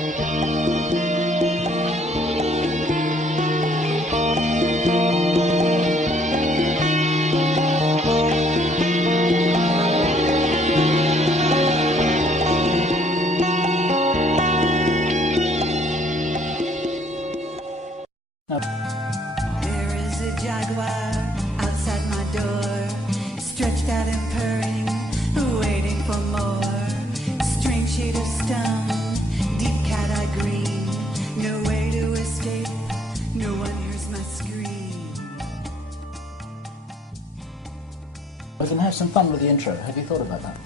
There is a jaguar outside my door, stretched out and purring, waiting for more. Strange shade of stone, deep cat-eye green, no way to escape, no one hears my scream. We're going to have some fun with the intro. Have you thought about that?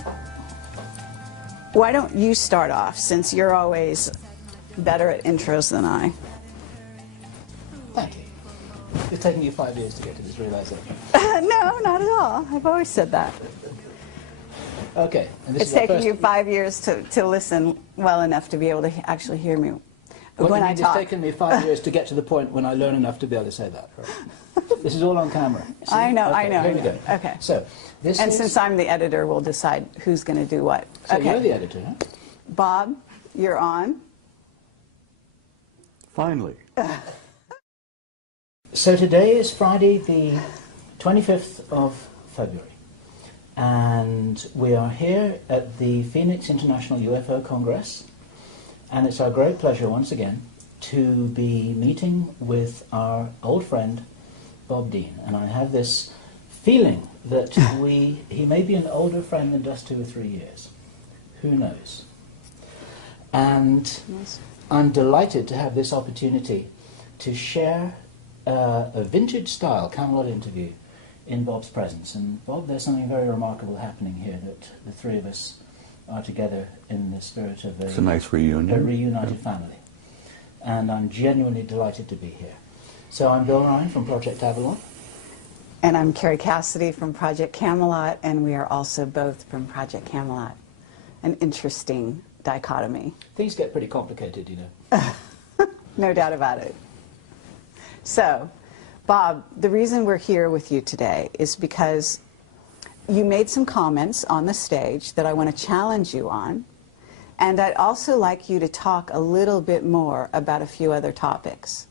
Why don't you start off, since you're always better at intros than I? Thank you. It's taken you 5 years to get to this realization. No, not at all. I've always said that. Okay. And this It's is our taken first... you 5 years to listen well enough to be able to actually hear me What when do you I mean talk. It's taken me 5 years to get to the point when I learn enough to be able to say that. Right? This is all on camera. See? I know, Okay, I know. Here we go. Okay. So, this And is... since I'm the editor, we'll decide who's going to do what. So Okay. you're the editor, huh? Bob, you're on. Finally. So today is Friday the 25th of February, and we are here at the Phoenix International UFO Congress, and it's our great pleasure once again to be meeting with our old friend Bob Dean. And I have this feeling that he may be an older friend than just 2 or 3 years. Who knows? And Yes. I'm delighted to have this opportunity to share a vintage-style Camelot interview in Bob's presence. And Bob, there's something very remarkable happening here, that the three of us are together in the spirit of It's a nice reunion. a reunited family. And I'm genuinely delighted to be here. So I'm Bill Ryan from Projekt Avalon. And I'm Carrie Cassidy from Project Camelot, and we are also both from Project Camelot. An interesting dichotomy. Things get pretty complicated, you know. No doubt about it. So, Bob, the reason we're here with you today is because you made some comments on the stage that I want to challenge you on, and I'd also like you to talk a little bit more about a few other topics,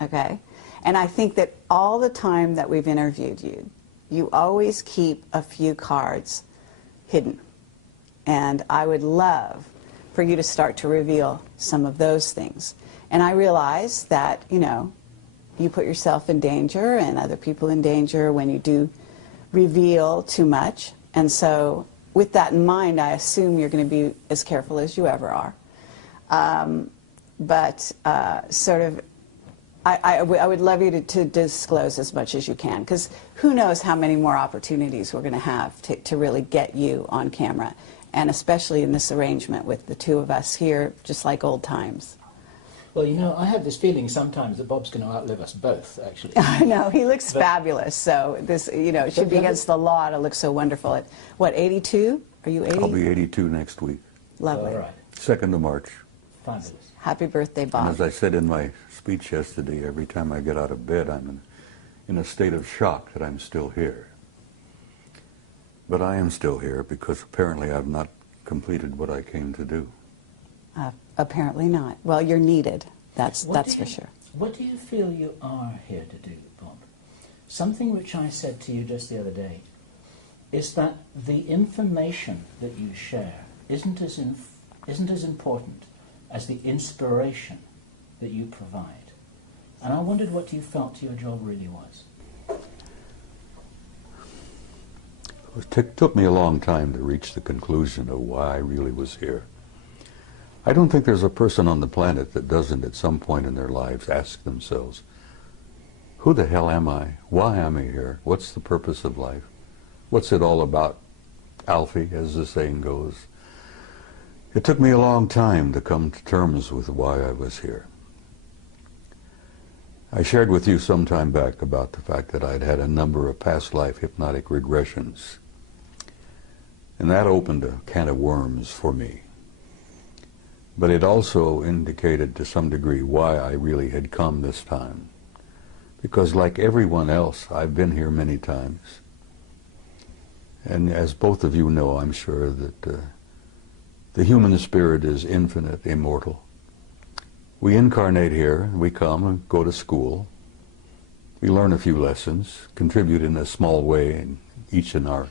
okay? And I think that all the time that we've interviewed you, you always keep a few cards hidden. And I would love for you to start to reveal some of those things. And I realize that, you know, you put yourself in danger and other people in danger when you do reveal too much. And so with that in mind, I assume you're going to be as careful as you ever are. I would love you to disclose as much as you can, because who knows how many more opportunities we're going to have to really get you on camera, and especially in this arrangement with the two of us here, just like old times. Well, you know, I have this feeling sometimes that Bob's going to outlive us both, actually. I know, he looks fabulous, so this, you know, it should be against the law to look so wonderful. At, what, 82? Are you 80? I'll be 82 next week, Lovely. All right. 2nd of March. Fabulous. Happy birthday, And Bob. as I said in my speech yesterday, every time I get out of bed, I'm in a state of shock that I'm still here. But I am still here because apparently I've not completed what I came to do. Apparently not. Well, you're needed. That's for sure. What do you feel you are here to do, Bob? Something which I said to you just the other day is that the information that you share isn't as important as the inspiration that you provide. And I wondered what you felt your job really was. It took me a long time to reach the conclusion of why I really was here. I don't think there's a person on the planet that doesn't at some point in their lives ask themselves, who the hell am I? Why am I here? What's the purpose of life? What's it all about, Alfie, as the saying goes? It took me a long time to come to terms with why I was here. I shared with you some time back about the fact that I'd had a number of past life hypnotic regressions. And that opened a can of worms for me. But it also indicated to some degree why I really had come this time. Because like everyone else, I've been here many times. And as both of you know, I'm sure that the human spirit is infinite, immortal. We incarnate here, we come and go to school. We learn a few lessons, contribute in a small way, in each in our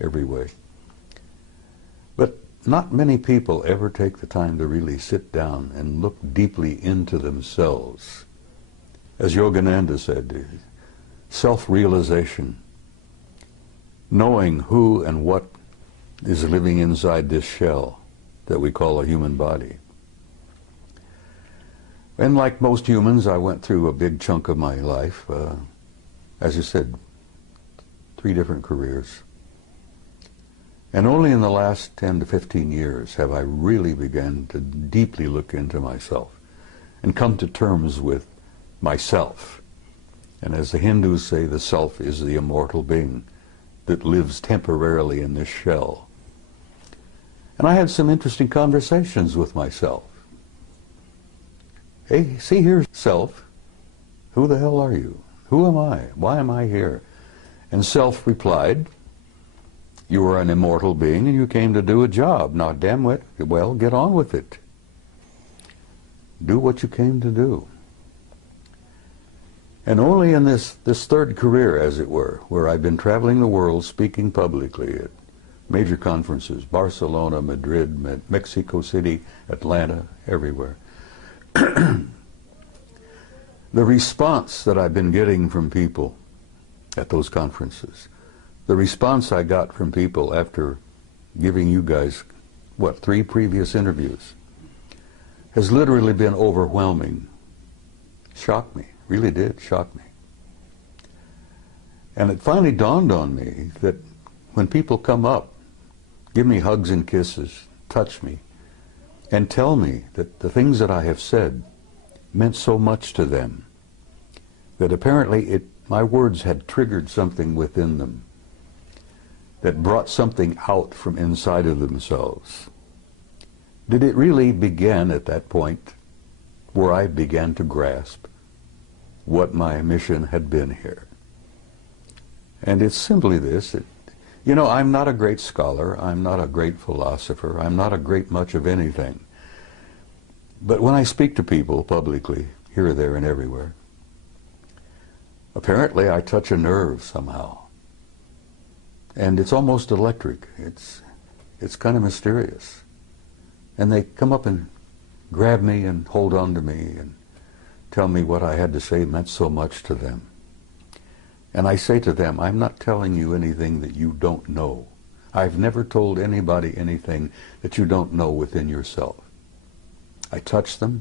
every way. But not many people ever take the time to really sit down and look deeply into themselves. As Yogananda said, self-realization, knowing who and what is living inside this shell that we call a human body. And like most humans, I went through a big chunk of my life, as you said, 3 different careers. And only in the last 10 to 15 years have I really begun to deeply look into myself and come to terms with myself. And as the Hindus say, the self is the immortal being that lives temporarily in this shell. And I had some interesting conversations with myself. Hey, see here, self, who the hell are you? Who am I? Why am I here? And self replied, you are an immortal being and you came to do a job. Now, damn it, well, get on with it. Do what you came to do. And only in this third career, as it were, where I've been traveling the world speaking publicly at major conferences, Barcelona, Madrid, Mexico City, Atlanta, everywhere. The response that I've been getting from people at those conferences, the response I got from people after giving you guys, 3 previous interviews, has literally been overwhelming. Shocked me, really did shock me. And it finally dawned on me that when people come up, give me hugs and kisses, touch me, and tell me that the things that I have said meant so much to them, that apparently my words had triggered something within them, that brought something out from inside of themselves. Did it really begin at that point where I began to grasp what my mission had been here? And it's simply this. You know, I'm not a great scholar, I'm not a great philosopher, I'm not a great much of anything. But when I speak to people publicly, here, there, and everywhere, apparently I touch a nerve somehow. And it's almost electric. It's kind of mysterious. And they come up and grab me and hold on to me and tell me what I had to say meant so much to them. And I say to them, I'm not telling you anything that you don't know. I've never told anybody anything that you don't know within yourself. I touch them.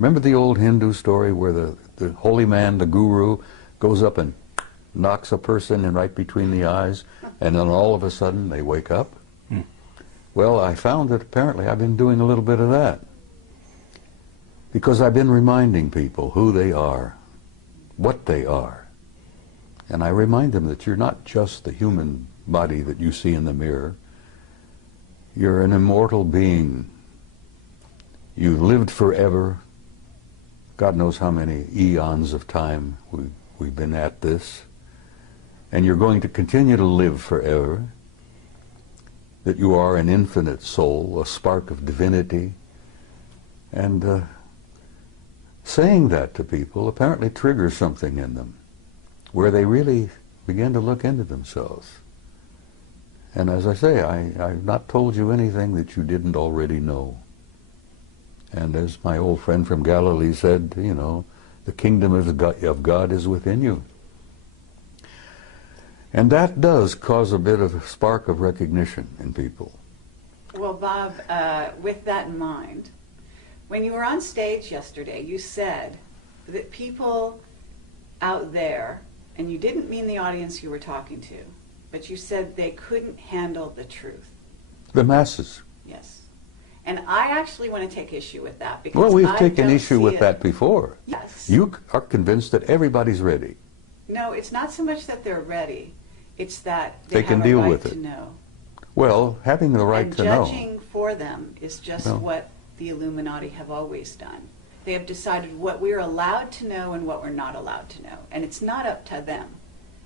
Remember the old Hindu story where the holy man, the guru, goes up and knocks a person in right between the eyes, and then all of a sudden they wake up? Well, I found that apparently I've been doing a little bit of that. Because I've been reminding people who they are, what they are. And I remind them that you're not just the human body that you see in the mirror. You're an immortal being. You've lived forever. God knows how many eons of time we've been at this. And you're going to continue to live forever. That you are an infinite soul, a spark of divinity. And saying that to people apparently triggers something in them, where they really begin to look into themselves. And as I say, I've not told you anything that you didn't already know. And as my old friend from Galilee said, you know, the kingdom of God is within you. And that does cause a bit of a spark of recognition in people. Well, Bob, with that in mind, when you were on stage yesterday, you said that people out there, and you didn't mean the audience you were talking to, but you said they couldn't handle the truth. The masses. Yes. And I actually want to take issue with that because well, we've I taken don't issue see with it. that before. Yes. You are convinced that everybody's ready. No, it's not so much that they're ready. It's that They have can a deal right with to it. know. Well, having the right And to know. judging for them is just No. what the Illuminati have always done. They have decided what we're allowed to know and what we're not allowed to know. And it's not up to them.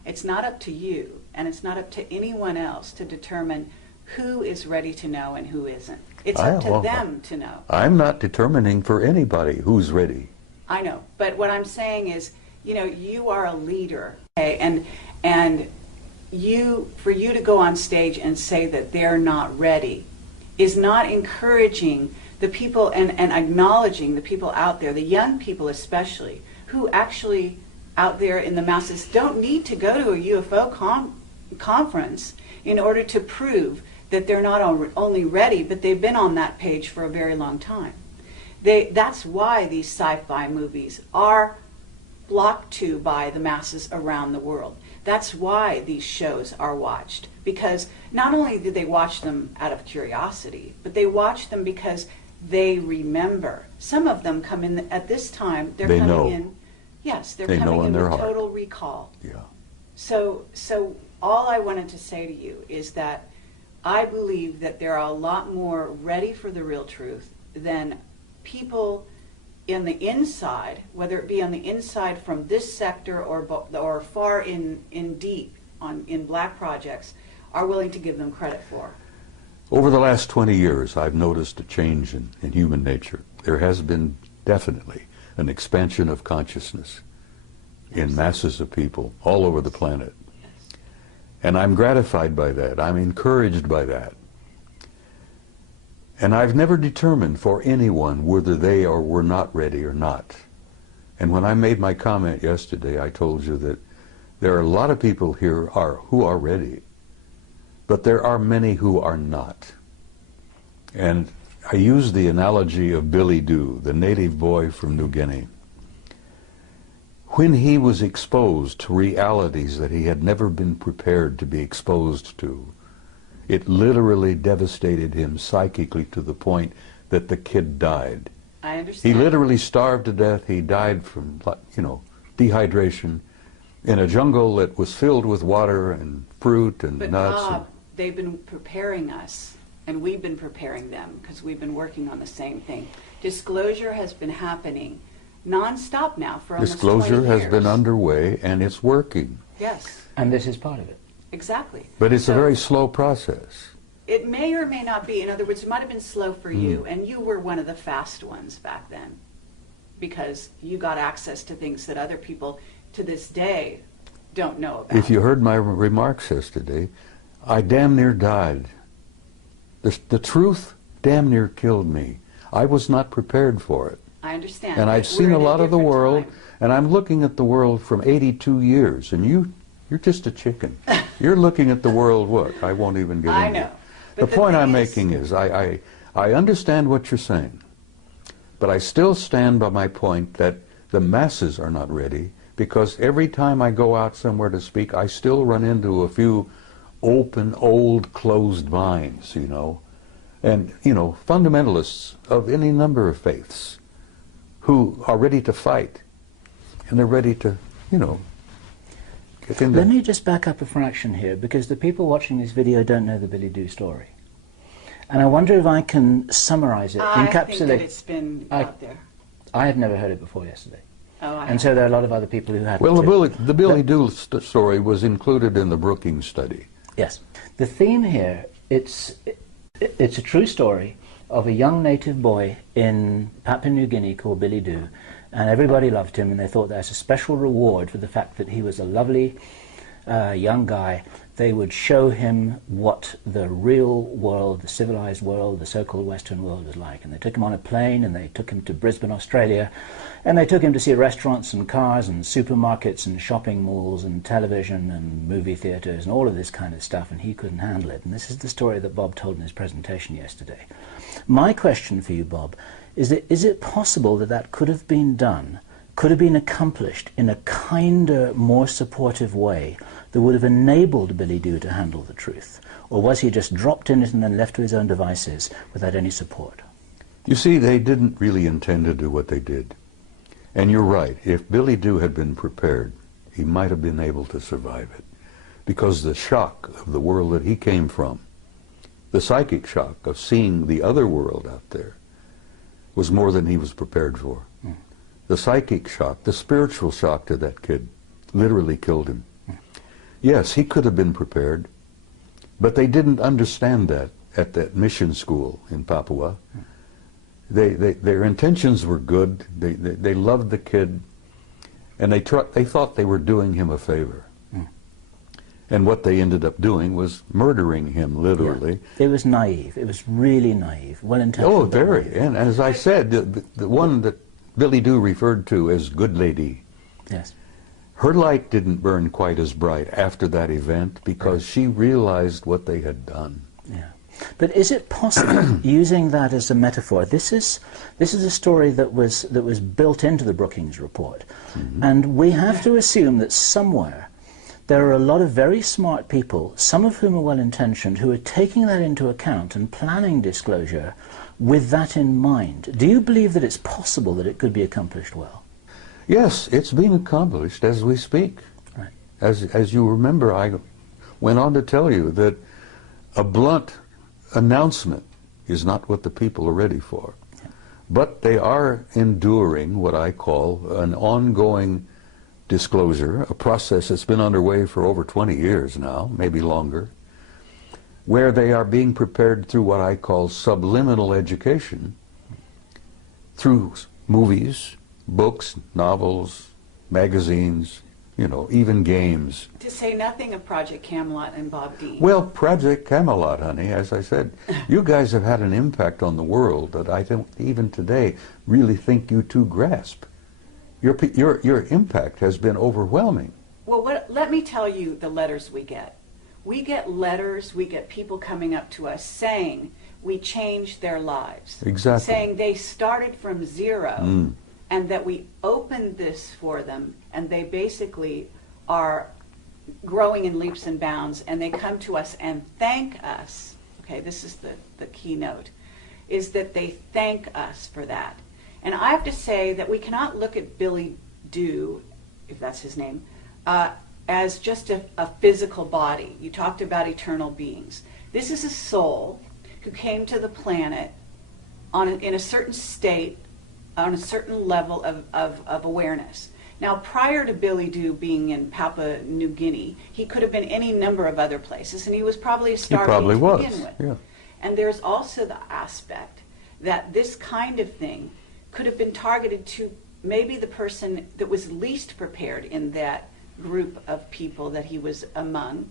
It's not up to you, and it's not up to anyone else to determine who is ready to know and who isn't. It's up to them to know. I'm not determining for anybody who's ready. I know, but what I'm saying is, you know, you are a leader, okay? And for you to go on stage and say that they're not ready is not encouraging the people and acknowledging the people out there, the young people especially, who actually out there in the masses don't need to go to a UFO conference in order to prove that they're not only ready, but they've been on that page for a very long time. That's why these sci-fi movies are flocked to by the masses around the world. That's why these shows are watched, because not only do they watch them out of curiosity, but they watch them because they remember. Some of them come in at this time, they're coming in, yes, they're coming in with total recall. Yeah. So all I wanted to say to you is that I believe that there are a lot more ready for the real truth than people in the inside, whether it be on the inside from this sector or far in deep in black projects, are willing to give them credit for. Over the last 20 years, I've noticed a change in human nature. There has been definitely an expansion of consciousness in masses of people all over the planet. And I'm gratified by that. I'm encouraged by that. And I've never determined for anyone whether they were not ready or not. And when I made my comment yesterday, I told you that there are a lot of people here who are ready, but there are many who are not. And I used the analogy of Billy Doo, the native boy from New Guinea. When he was exposed to realities that he had never been prepared to be exposed to, it literally devastated him psychically to the point that the kid died. I understand. He literally starved to death. He died from, dehydration in a jungle that was filled with water and fruit and nuts. But Bob, they've been preparing us, and we've been preparing them because we've been working on the same thing. Disclosure has been happening non-stop now for almost 20 years. Disclosure has been underway, and it's working. Yes. And this is part of it. Exactly. But it's a very slow process. It may or may not be. In other words, it might have been slow for you, and you were one of the fast ones back then because you got access to things that other people to this day don't know about. If you heard my remarks yesterday, I damn near died. The truth damn near killed me. I was not prepared for it. I understand. And I've seen a lot of the world, and I'm looking at the world from 82 years, and you're just a chicken. You're looking at the world, what? I won't even get into it. I know. The point I'm making is I understand what you're saying, but I still stand by my point that the masses are not ready, because every time I go out somewhere to speak, I still run into a few open, old, closed minds, and, fundamentalists of any number of faiths who are ready to fight, and they're ready to, get into... Let me just back up a fraction here, because the people watching this video don't know the Billy Doo story. And I wonder if I can summarize it, encapsulate... I think that it's been out there. I had never heard it before yesterday. Oh, I and so there are a lot of other people who hadn't. Well, the Billy Doo story was included in the Brookings study. Yes. The theme here, it's a true story of a young native boy in Papua New Guinea called Billy Doo, and everybody loved him, and they thought that's a special reward for the fact that he was a lovely young guy. They would show him what the real world, the civilized world, the so-called Western world was like. And they took him on a plane, and they took him to Brisbane, Australia, and they took him to see restaurants and cars and supermarkets and shopping malls and television and movie theaters and all of this kind of stuff, and he couldn't handle it. And this is the story that Bob told in his presentation yesterday. My question for you, Bob, is it possible that that could have been done, could have been accomplished in a kinder, more supportive way that would have enabled Billy Doo to handle the truth? Or was he just dropped in it and then left to his own devices without any support? You see, they didn't really intend to do what they did. And you're right, if Billy Doo had been prepared, he might have been able to survive it. Because the shock of the world that he came from, the psychic shock of seeing the other world out there, was more than he was prepared for. The psychic shock, the spiritual shock to that kid, literally killed him. Yes, he could have been prepared, But they didn't understand that at that mission school in Papua. Their intentions were good. They loved the kid, and they thought they were doing him a favor. And what they ended up doing was murdering him, literally. Yeah. It was naive. It was really naive, well-intentioned. Oh, very. And as I said, the one that Billy Doo referred to as Good Lady, yes, her light didn't burn quite as bright after that event because she realized what they had done. Yeah. But is it possible, using that as a metaphor, this is a story that was built into the Brookings report, and we have to assume that somewhere there are a lot of very smart people, some of whom are well-intentioned, who are taking that into account and planning disclosure with that in mind. Do you believe that it's possible that it could be accomplished well? Yes, it's being accomplished as we speak. Right. As you remember, I went on to tell you that a blunt announcement is not what the people are ready for. Yeah. But they are enduring what I call an ongoing disclosure, a process that's been underway for over 20 years now, maybe longer, where they are being prepared through what I call subliminal education, through movies, books, novels, magazines, you know, even games. To say nothing of Project Camelot and Bob Dean. Well, Project Camelot, honey, as I said, you guys have had an impact on the world that I don't even today really think you two grasp. Your impact has been overwhelming. Well, let me tell you the letters we get. We get letters, we get people coming up to us saying we changed their lives. Exactly. Saying they started from zero and that we opened this for them and they basically are growing in leaps and bounds and they come to us and thank us. Okay, this is the keynote, is that they thank us for that. And I have to say that we cannot look at Billy Doo, if that's his name, as just a physical body. You talked about eternal beings. This is a soul who came to the planet in a certain state, on a certain level of awareness. Now, prior to Billy Doo being in Papua New Guinea, he could have been any number of other places, and he was probably a star to begin with. Yeah. And there's also the aspect that this kind of thing could have been targeted to maybe the person that was least prepared in that group of people that he was among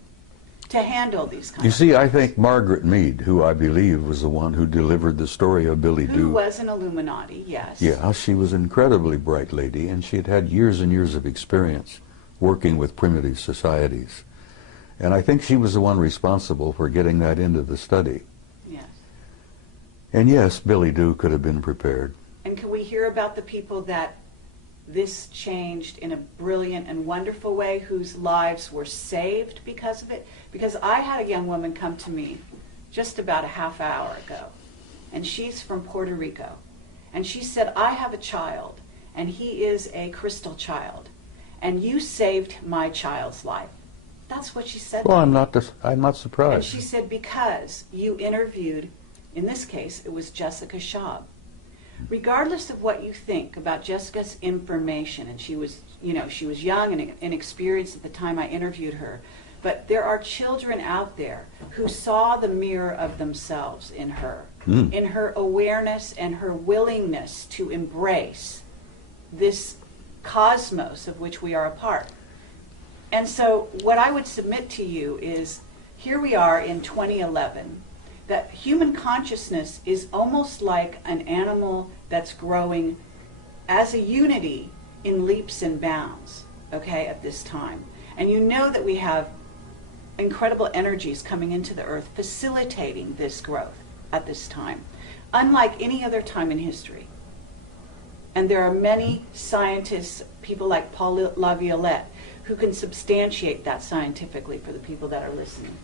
to handle these kinds of things. You see, I think Margaret Mead, who I believe was the one who delivered the story of Billy Doo. Who was an Illuminati, yes. Yeah, she was an incredibly bright lady, and she had had years and years of experience working with primitive societies. And I think she was the one responsible for getting that into the study. Yes. And yes, Billy Doo could have been prepared. And can we hear about the people that this changed in a brilliant and wonderful way, whose lives were saved because of it? Because I had a young woman come to me just about a half hour ago, and she's from Puerto Rico. And she said, I have a child, and he is a crystal child, and you saved my child's life. That's what she said. Well, I'm not surprised. And she said, because you interviewed, in this case, it was Jessica Schaub. Regardless of what you think about Jessica's information, and she was young and inexperienced at the time I interviewed her, but there are children out there who saw the mirror of themselves in her awareness and her willingness to embrace this cosmos of which we are a part. And so what I would submit to you is, here we are in 2011, that human consciousness is almost like an animal that's growing as a unity in leaps and bounds, okay, at this time. And you know that we have incredible energies coming into the earth facilitating this growth at this time, unlike any other time in history. And there are many scientists, people like Paul Laviolette, who can substantiate that scientifically for the people that are listening.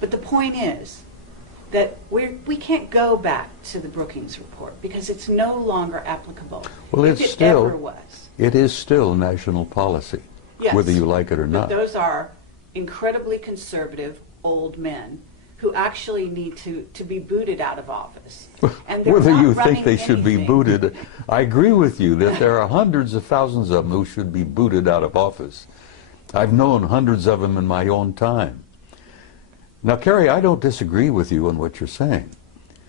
But the point is that we can't go back to the Brookings report because it's no longer applicable. Well, if it ever was. It is still national policy, Yes, whether you like it or not. But those are incredibly conservative old men who actually need to be booted out of office. And they're Whether not you running think they should be anything. booted, I agree with you that there are hundreds of thousands of them who should be booted out of office. I've known hundreds of them in my own time. Now, Carrie, I don't disagree with you on what you're saying.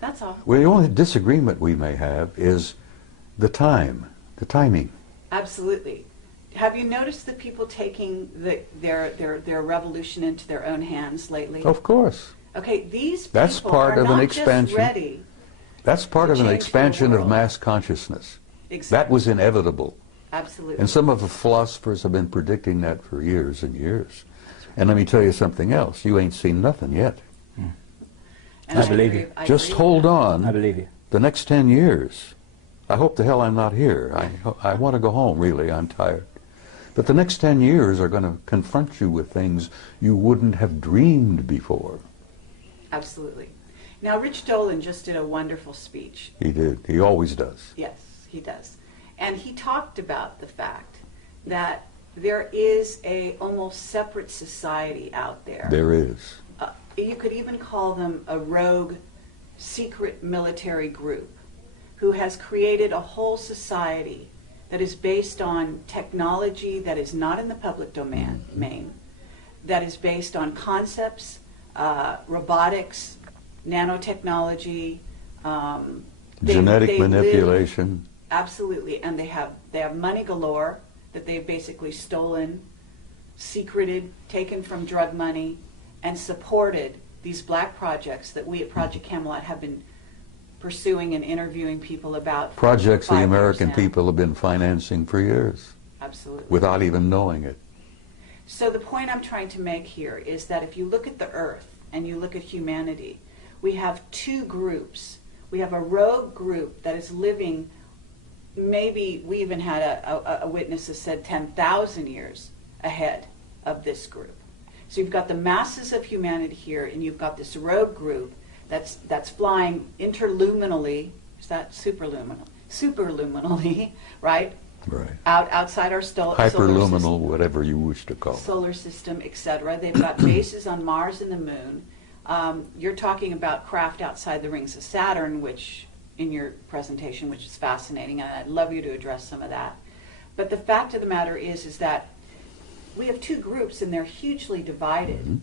That's all. Well, the only disagreement we may have is the timing. Absolutely. Have you noticed the people taking their revolution into their own hands lately? Of course. Okay, these That's people part are of an not expansion. just ready. That's part to of an change the expansion of world. mass consciousness. Exactly. That was inevitable. Absolutely. And some of the philosophers have been predicting that for years and years. And let me tell you something else. You ain't seen nothing yet. And I believe agree- you. I Just agree hold with on. I believe you. The next 10 years. I hope the hell I'm not here. I want to go home, really. I'm tired. But the next 10 years are going to confront you with things you wouldn't have dreamed before. that. Absolutely. Now, Rich Dolan just did a wonderful speech. He did. He always does. Yes, he does. And he talked about the fact that there is a almost separate society out there. There is. You could even call them a rogue secret military group who has created a whole society that is based on technology that is not in the public domain, that is based on concepts, robotics, nanotechnology, Genetic they live- manipulation. absolutely, and they have money galore that they've basically stolen, secreted, taken from drug money, and supported these black projects that we at Project Camelot have been pursuing and interviewing people about. for Projects the 5 years American now. people have been financing for years Absolutely. without even knowing it. So the point I'm trying to make here is that if you look at the earth and you look at humanity, we have two groups. We have a rogue group that is living, maybe we even had a witness that said 10,000 years ahead of this group. So you've got the masses of humanity here, and you've got this rogue group that's flying interluminally. Is that superluminal? Superluminally, right? Right. Outside our solar system. Hyperluminal, whatever you wish to call it. Solar system, etc. They've got bases on Mars and the Moon. You're talking about craft outside the rings of Saturn, which in your presentation, which is fascinating, and I'd love you to address some of that. But the fact of the matter is that we have two groups, and they're hugely divided, Mm-hmm.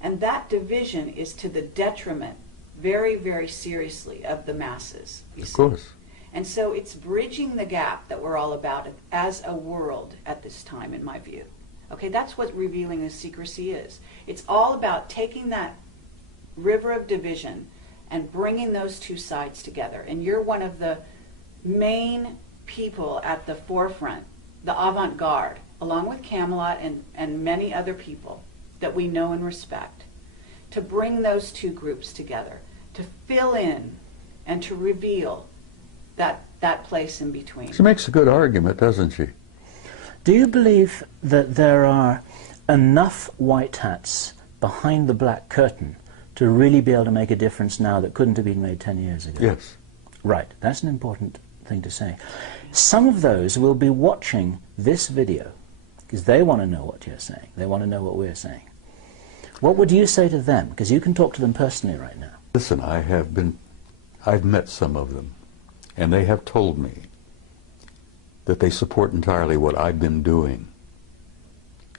and that division is to the detriment, very, very seriously, of the masses. You Of see. course. And so it's bridging the gap that we're all about as a world at this time, in my view. Okay, that's what revealing the secrecy is. It's all about taking that river of division and bringing those two sides together. And you're one of the main people at the forefront, the avant-garde, along with Camelot and many other people that we know and respect, to bring those two groups together, to fill in and to reveal that place in between. She makes a good argument, doesn't she? Do you believe that there are enough white hats behind the black curtain to really be able to make a difference now that couldn't have been made 10 years ago? Yes. Right, that's an important thing to say. Some of those will be watching this video because they want to know what you're saying. They want to know what we're saying. What would you say to them? Because you can talk to them personally right now. Listen, I've met some of them, and they have told me that they support entirely what I've been doing.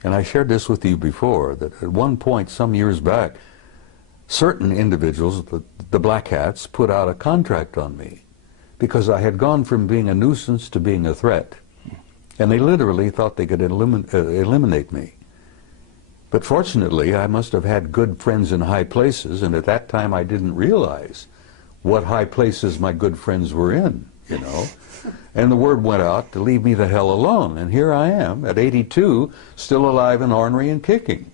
And I shared this with you before, that at one point, some years back, certain individuals, the black hats, put out a contract on me because I had gone from being a nuisance to being a threat. And they literally thought they could eliminate me. But fortunately, I must have had good friends in high places, and at that time I didn't realize what high places my good friends were in, you know. And the word went out to leave me the hell alone. And here I am, at 82, still alive and ornery and kicking.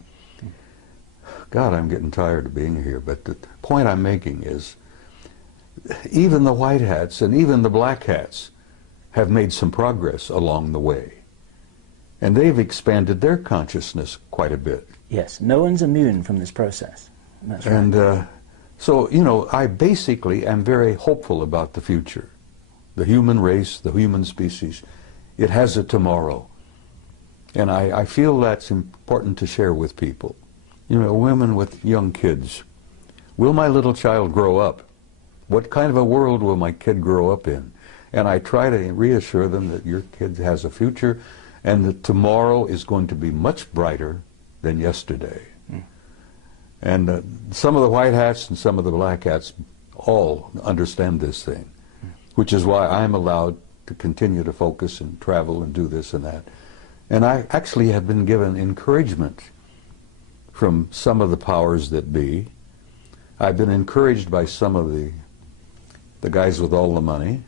God, I'm getting tired of being here. But the point I'm making is, even the white hats and even the black hats have made some progress along the way. And they've expanded their consciousness quite a bit. Yes, no one's immune from this process. That's right. And so, you know, I basically am very hopeful about the future. The human race, the human species, it has a tomorrow. And I feel that's important to share with people. You know, women with young kids. Will my little child grow up? What kind of a world will my kid grow up in? And I try to reassure them that your kid has a future and that tomorrow is going to be much brighter than yesterday. And some of the white hats and some of the black hats all understand this thing, which is why I'm allowed to continue to focus and travel and do this and that. And I actually have been given encouragement from some of the powers that be. I've been encouraged by some of the guys with all the money.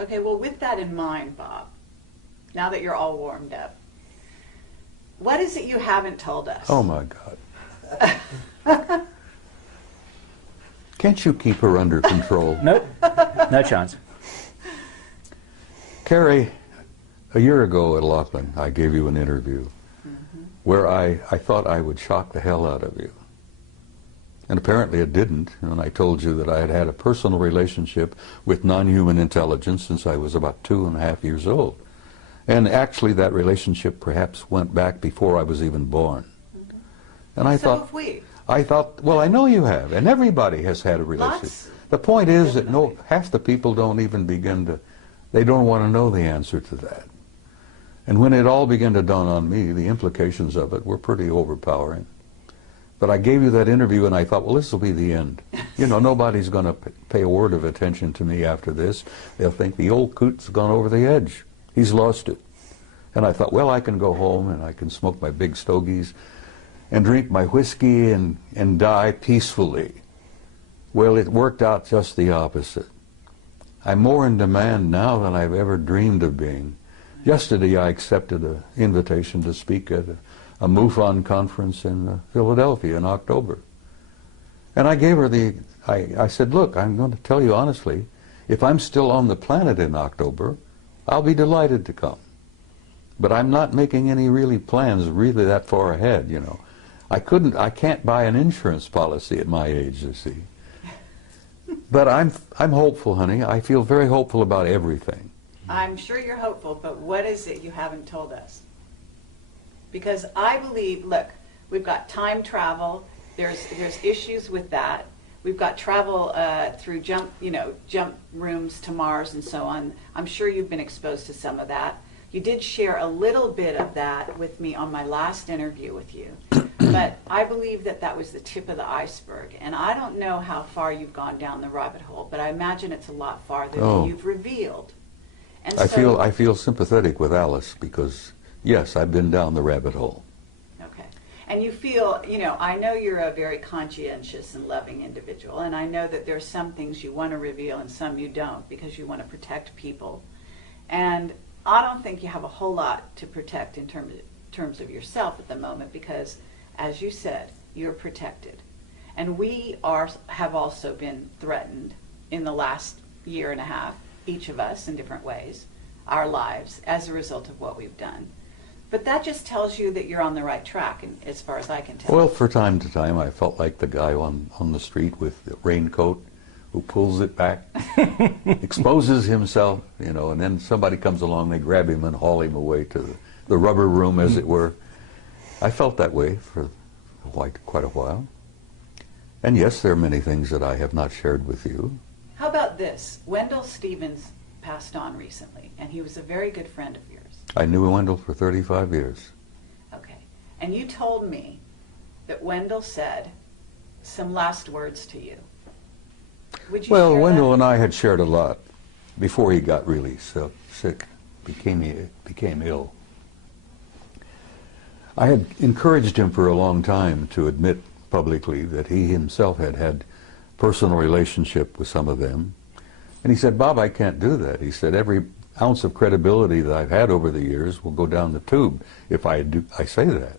Okay, well, with that in mind, Bob, now that you're all warmed up, what is it you haven't told us? Oh, my God. Can't you keep her under control? Nope, no chance. Carrie, a year ago at Lachlan, I gave you an interview where I thought I would shock the hell out of you. And apparently it didn't. And I told you that I had had a personal relationship with non-human intelligence since I was about 2.5 years old. And actually that relationship perhaps went back before I was even born. And I So thought, have we. I thought, well, I know you have, and everybody has had a relationship. Lots. The point is that half the people don't even begin to, they don't want to know the answer to that. And when it all began to dawn on me, the implications of it were pretty overpowering. But I gave you that interview and I thought, well, this will be the end. You know, nobody's going to pay a word of attention to me after this. They'll think the old coot's gone over the edge. He's lost it. And I thought, well, I can go home and I can smoke my big stogies and drink my whiskey and die peacefully. Well, it worked out just the opposite. I'm more in demand now than I've ever dreamed of being. Yesterday I accepted an invitation to speak at a MUFON conference in Philadelphia in October. And I gave her I said, look, I'm going to tell you honestly, if I'm still on the planet in October, I'll be delighted to come. But I'm not making any plans really that far ahead, you know. I can't buy an insurance policy at my age, you see. But I'm hopeful, honey. I feel very hopeful about everything. I'm sure you're hopeful, but what is it you haven't told us? Because I believe, look, we've got time travel. There's issues with that. We've got travel through jump rooms to Mars and so on. I'm sure you've been exposed to some of that. You did share a little bit of that with me on my last interview with you. But I believe that was the tip of the iceberg. And I don't know how far you've gone down the rabbit hole, but I imagine it's a lot farther than you've revealed. And I feel sympathetic with Alice because, yes, I've been down the rabbit hole. Okay. And you feel, I know you're a very conscientious and loving individual, and I know that there's some things you want to reveal and some you don't because you want to protect people. And I don't think you have a whole lot to protect in terms of yourself at the moment because, as you said, you're protected. And we have also been threatened in the last year and a half, each of us in different ways, our lives, as a result of what we've done. But that just tells you that you're on the right track, and as far as I can tell. Well, for time to time, I felt like the guy on the street with the raincoat who pulls it back, exposes himself, and then somebody comes along, they grab him and haul him away to the rubber room, as it were. I felt that way for quite a while. And yes, there are many things that I have not shared with you. How about this? Wendell Stevens passed on recently, and he was a very good friend of yours. I knew Wendell for 35 years. Okay. And you told me that Wendell said some last words to you. Would you share Wendell that? and I had shared a lot before he got really sick, became ill. I had encouraged him for a long time to admit publicly that he himself had had personal relationship with some of them. And he said, Bob, I can't do that. He said, every ounce of credibility that I've had over the years will go down the tube if I say that.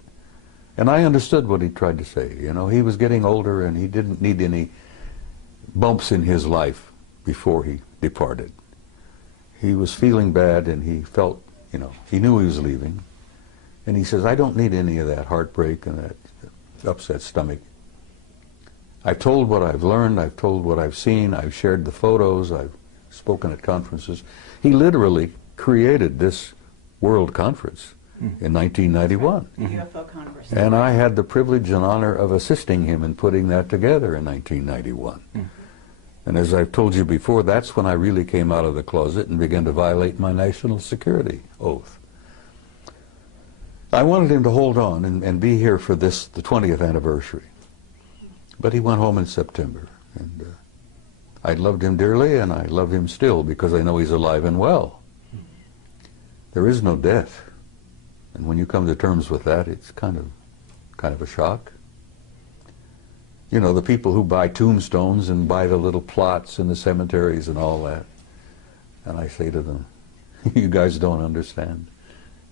And I understood what he tried to say. He was getting older and he didn't need any bumps in his life before he departed. He was feeling bad and he felt, he knew he was leaving. And he says, I don't need any of that heartbreak and that upset stomach. I've told what I've learned, I've told what I've seen, I've shared the photos, I've spoken at conferences. He literally created this world conference in 1991. The UFO Congress. And I had the privilege and honor of assisting him in putting that together in 1991. And as I've told you before, that's when I really came out of the closet and began to violate my national security oath. I wanted him to hold on and be here for the 20th anniversary. But he went home in September, and I loved him dearly, and I love him still because I know he's alive and well. There is no death, and when you come to terms with that, it's kind of a shock. You know, the people who buy tombstones and buy the little plots in the cemeteries and all that, and I say to them, you guys don't understand,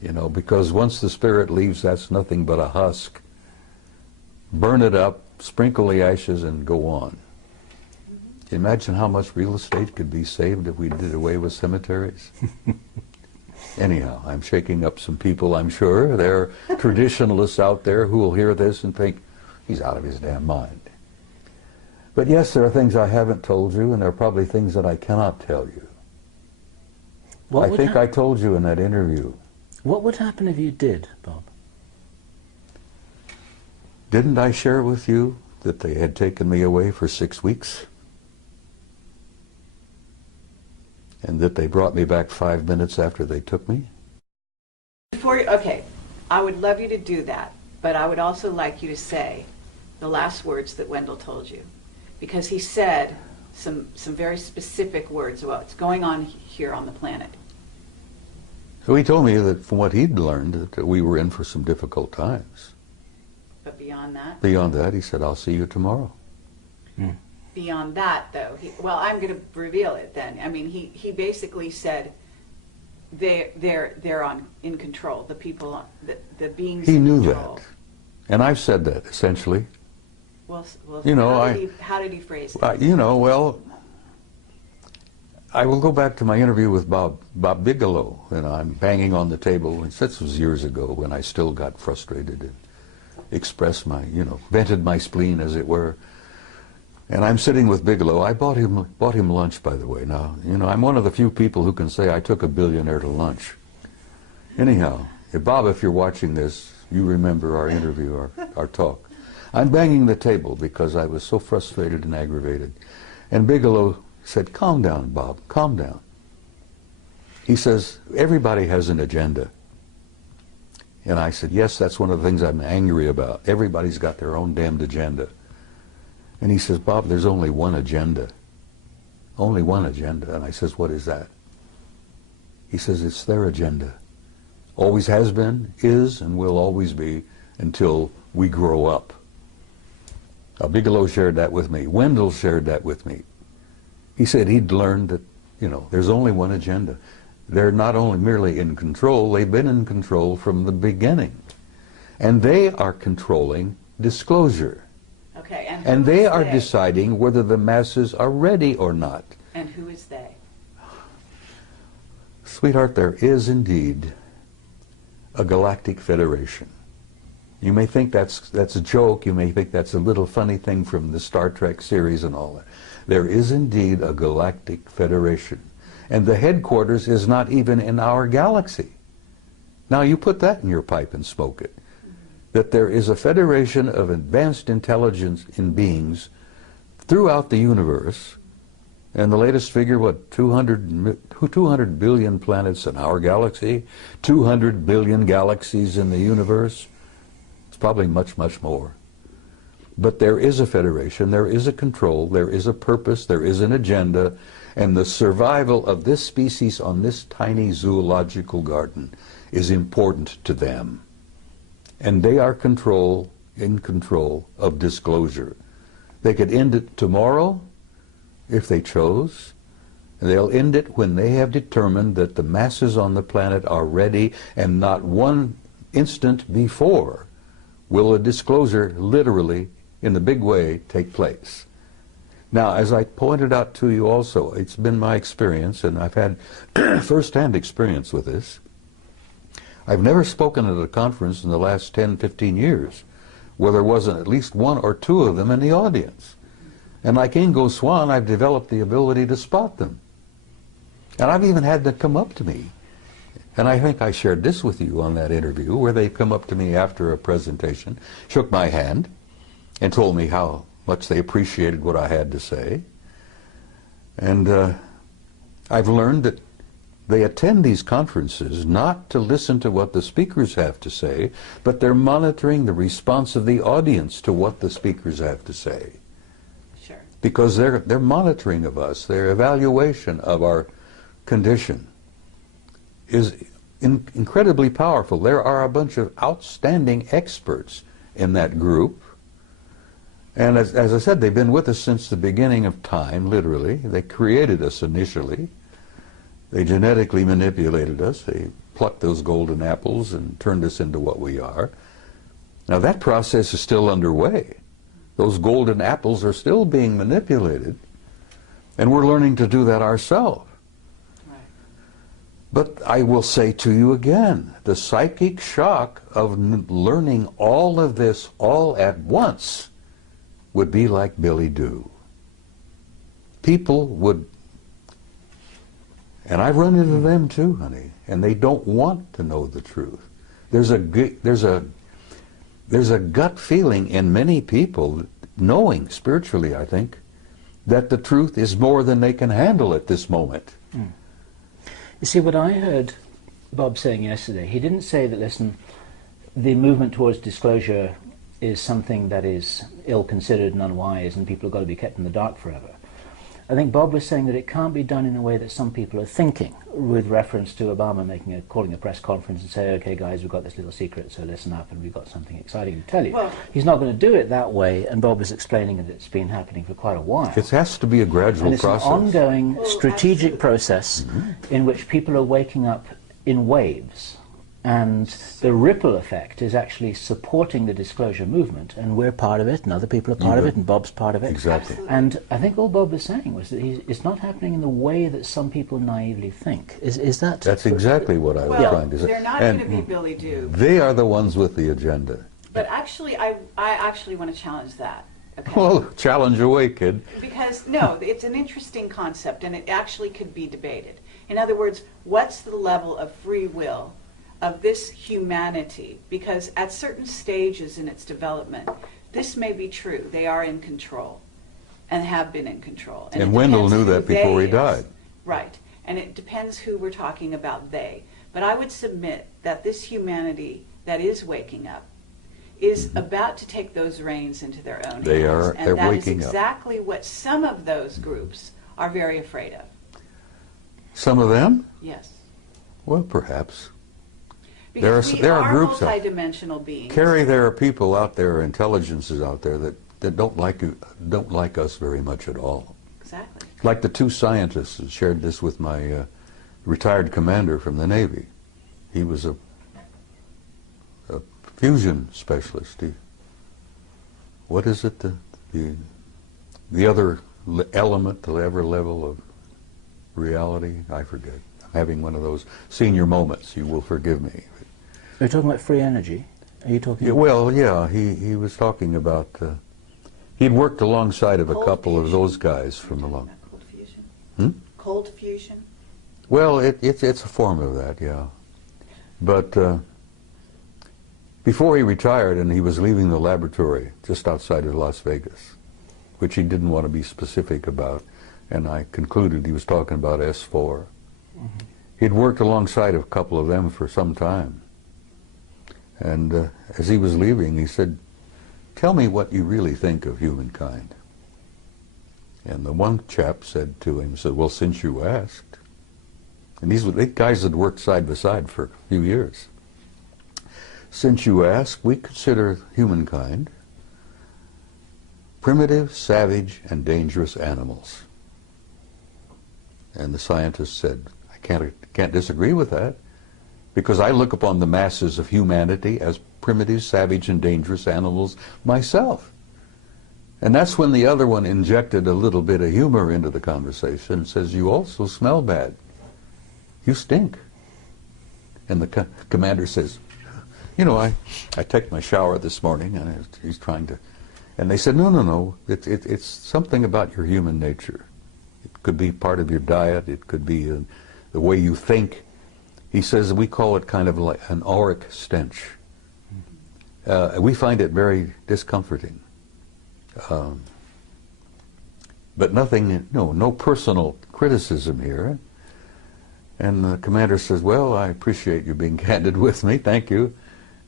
you know, because once the spirit leaves, that's nothing but a husk. Burn it up, sprinkle the ashes, and go on. Imagine how much real estate could be saved if we did away with cemeteries. Anyhow, I'm shaking up some people, I'm sure. There are traditionalists out there who will hear this and think, he's out of his damn mind. But yes, there are things I haven't told you, and there are probably things that I cannot tell you. I think I told you in that interview. What would happen if you did, Bob? Didn't I share with you that they had taken me away for 6 weeks? And that they brought me back 5 minutes after they took me? Okay, I would love you to do that, but I would also like you to say the last words that Wendell told you. Because he said some very specific words about what's going on here on the planet. So he told me that from what he'd learned, that we were in for some difficult times. But beyond that? Beyond that, he said, I'll see you tomorrow. Beyond that, though, well, I'm going to reveal it then. I mean, he basically said they're in control. The people, the beings. He knew control. that, and I've said that essentially. Well, you know, how did he phrase it? You know, well, I will go back to my interview with Bob Bigelow, and I'm banging on the table. And this was years ago when I still got frustrated and expressed my, vented my spleen, as it were. And I'm sitting with Bigelow. I bought him lunch, by the way. Now, I'm one of the few people who can say I took a billionaire to lunch. Anyhow, Bob, if you're watching this, you remember our interview, our talk. I'm banging the table because I was so frustrated and aggravated. And Bigelow said, calm down, Bob, calm down. He says, everybody has an agenda. And I said, yes, that's one of the things I'm angry about. Everybody's got their own damned agenda. And he says, Bob, there's only one agenda. Only one agenda. And I says, what is that? He says, it's their agenda. Always has been, is, and will always be until we grow up. Now, Bigelow shared that with me. Wendell shared that with me. He said he'd learned that, there's only one agenda. They're not only merely in control, they've been in control from the beginning. And they are controlling disclosure. Okay, and they are deciding whether the masses are ready or not. And who is they? Sweetheart, there is indeed a galactic federation. You may think that's a joke, you may think that's a little funny thing from the Star Trek series and all that. There is indeed a galactic federation. And the headquarters is not even in our galaxy. Now you put that in your pipe and smoke it. That there is a federation of advanced intelligence in beings throughout the universe, and the latest figure, 200 billion planets in our galaxy, 200 billion galaxies in the universe. It's probably much, much more. But there is a federation, there is a control, there is a purpose, there is an agenda, and the survival of this species on this tiny zoological garden is important to them. And they are in control of disclosure. They could end it tomorrow if they chose. They'll end it when they have determined that the masses on the planet are ready, and not one instant before will a disclosure literally, in a big way, take place. Now, as I pointed out to you also, it's been my experience, and I've had first-hand experience with this. I've never spoken at a conference in the last 10, 15 years where there wasn't at least one or two of them in the audience. And like Ingo Swann, I've developed the ability to spot them. And I've even had them come up to me. And I think I shared this with you on that interview, where they come up to me after a presentation, shook my hand, and told me how much they appreciated what I had to say. And I've learned that They attend these conferences not to listen to what the speakers have to say, but they're monitoring the response of the audience to what the speakers have to say. Sure. Because they're monitoring of us, their evaluation of our condition is incredibly powerful. There are a bunch of outstanding experts in that group. And as I said, they've been with us since the beginning of time, literally. They created us initially. They genetically manipulated us. They plucked those golden apples and turned us into what we are. Now that process is still underway. Those golden apples are still being manipulated, and we're learning to do that ourselves. But I will say to you again, the psychic shock of learning all of this all at once would be like Billy Do. People would, and I've run into them too, honey, and they don't want to know the truth. There's a gut feeling in many people, knowing spiritually, I think, that the truth is more than they can handle at this moment. Mm. You see, what I heard Bob saying yesterday, he didn't say that, listen, the movement towards disclosure is something that is ill-considered and unwise and people have got to be kept in the dark forever. I think Bob was saying that it can't be done in a way that some people are thinking, with reference to Obama calling a press conference and say, okay guys, we've got this little secret, so listen up and we've got something exciting to tell you. Well, he's not going to do it that way, and Bob was explaining that it's been happening for quite a while. It has to be a gradual process. An ongoing strategic process in which people are waking up in waves. And the ripple effect is actually supporting the disclosure movement, and we're part of it, and other people are part of it, and Bob's part of it. Exactly. And I think all Bob was saying was that it's not happening in the way that some people naively think. Is that? That's exactly what I was trying to say. They're not going to be Billy Do. They are the ones with the agenda. But actually, I actually want to challenge that. Okay? Well, challenge away, kid. Because, no, it's an interesting concept, and it actually could be debated. In other words, what's the level of free will of this humanity? Because at certain stages in its development, this may be true. They are in control and have been in control. And Wendell knew that before he died. Right. And it depends who we're talking about, they. But I would submit that this humanity that is waking up is about to take those reins into their own hands. They're waking up. And that is exactly what some of those groups are very afraid of. Some of them? Yes. Well, perhaps. Because there are groups multidimensional beings. Carrie, there are people out there, intelligences out there that don't like us very much at all. Exactly. Like the two scientists who shared this with my retired commander from the Navy. He was a fusion specialist. What is it? The other element, the other level of reality? I forget. I'm having one of those senior moments. You will forgive me. Are you talking about free energy? Are you talking? Yeah, well, yeah. He was talking about. He'd worked alongside of a couple of those guys from along. Cold fusion. Hmm? Cold fusion. Well, it's a form of that, yeah. But before he retired, and he was leaving the laboratory just outside of Las Vegas, which he didn't want to be specific about, and I concluded he was talking about S4. Mm-hmm. He'd worked alongside of a couple of them for some time. And as he was leaving, he said, "Tell me what you really think of humankind." And the one chap said to him, "Well, since you asked." And these guys had worked side by side for a few years. "Since you ask, we consider humankind primitive, savage, and dangerous animals." And the scientist said, "I can't disagree with that, because I look upon the masses of humanity as primitive, savage, and dangerous animals myself." And that's when the other one injected a little bit of humor into the conversation and says, "You also smell bad. You stink." And the commander says, "You know, I took my shower this morning," and he's trying to, and they said, no, it's something about your human nature. It could be part of your diet, it could be the way you think. He says we call it kind of like an auric stench. We find it very discomforting. But nothing, no personal criticism here. And the commander says, well, I appreciate you being candid with me, thank you.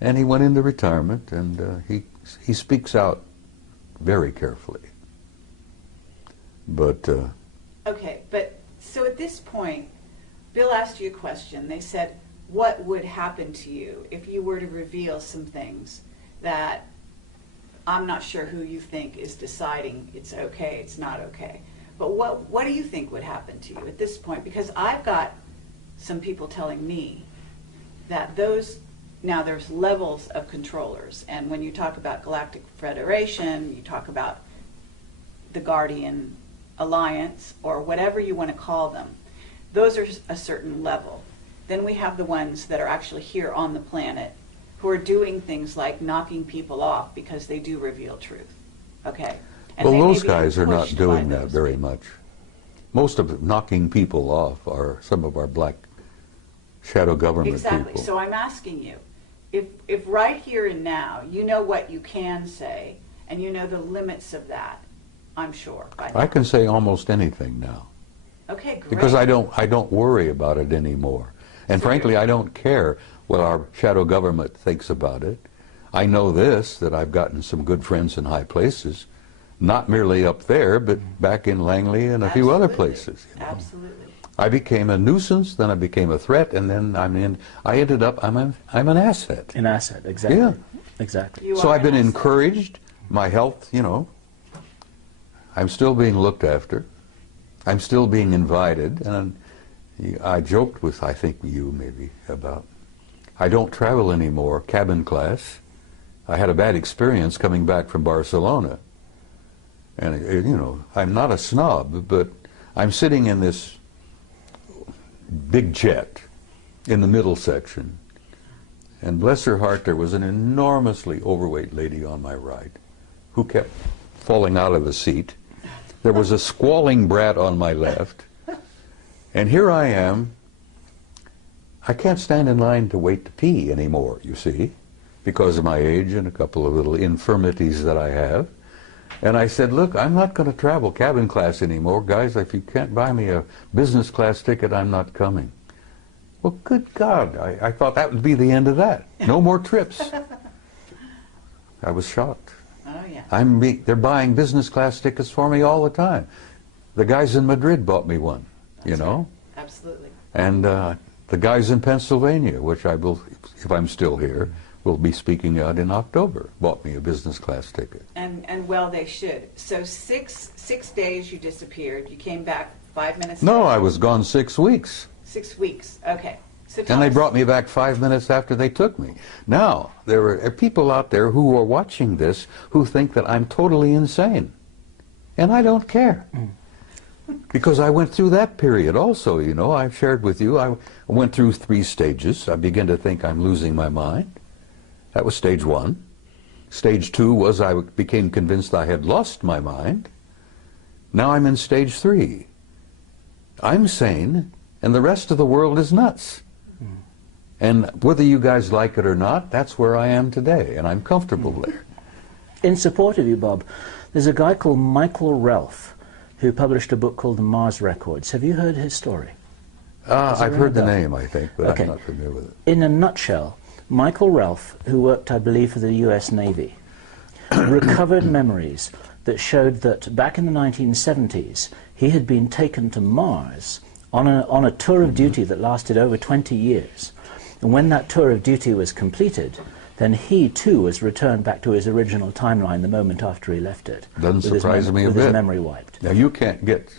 And he went into retirement, and he speaks out very carefully. But Okay, but so at this point, Bill asked you a question. They said, what would happen to you if you were to reveal some things that I'm not sure who you think is deciding it's okay, it's not okay. But what do you think would happen to you at this point? Because I've got some people telling me that now there's levels of controllers. And when you talk about Galactic Federation, you talk about the Guardian Alliance, or whatever you want to call them, those are a certain level. Then we have the ones that are actually here on the planet who are doing things like knocking people off because they do reveal truth. Okay? And well, those guys are not doing that very much. Most of knocking people off are some of our black shadow government people. Exactly. So I'm asking you, if right here and now you know what you can say and you know the limits of that, I'm sure. I can say almost anything now. Okay, great. Because I don't worry about it anymore. And frankly, I don't care what our shadow government thinks about it. I know this, that I've gotten some good friends in high places, not merely up there, but back in Langley and a few other places. You know? Absolutely. I became a nuisance, then I became a threat, and then I ended up, I'm an asset. An asset, exactly. Yeah. Exactly. So I've been encouraged, my health, you know, I'm still being looked after. I'm still being invited, and I joked with, I think you maybe, about, I don't travel anymore, cabin class. I had a bad experience coming back from Barcelona. And, you know, I'm not a snob, but I'm sitting in this big jet in the middle section. And bless her heart, there was an enormously overweight lady on my right who kept falling out of the seat. There was a squalling brat on my left. And here I am. I can't stand in line to wait to pee anymore, you see, because of my age and a couple of little infirmities that I have. And I said, look, I'm not going to travel cabin class anymore. Guys, if you can't buy me a business class ticket, I'm not coming. Well, good God, I thought that would be the end of that. No more trips. I was shocked. Oh, yeah. They're buying business class tickets for me all the time. The guys in Madrid bought me one, you know? Right. Absolutely. And the guys in Pennsylvania, which I will, if I'm still here, will be speaking out in October, bought me a business class ticket. And well, they should. So six days you disappeared. You came back 5 minutes No, later. I was gone 6 weeks. 6 weeks. Okay. So And they us. brought me back 5 minutes after they took me. Now, there are people out there who are watching this who think that I'm totally insane. And I don't care. Because I went through that period also, you know. I've shared with you, I went through 3 stages. I began to think I'm losing my mind. That was stage 1. Stage 2 was I became convinced I had lost my mind. Now I'm in stage 3. I'm sane, and the rest of the world is nuts. And whether you guys like it or not, that's where I am today, and I'm comfortable there. In support of you, Bob, there's a guy called Michael Ralph who published a book called The Mars Records. Have you heard his story? I've heard the name, I think, but Okay. I'm not familiar with it. In a nutshell, Michael Ralph, who worked, I believe, for the US Navy, recovered memories that showed that back in the 1970s, he had been taken to Mars on a tour of duty that lasted over 20 years. And when that tour of duty was completed, then he too was returned back to his original timeline the moment after he left it. Doesn't surprise me a with bit. his memory wiped. Now, you can't get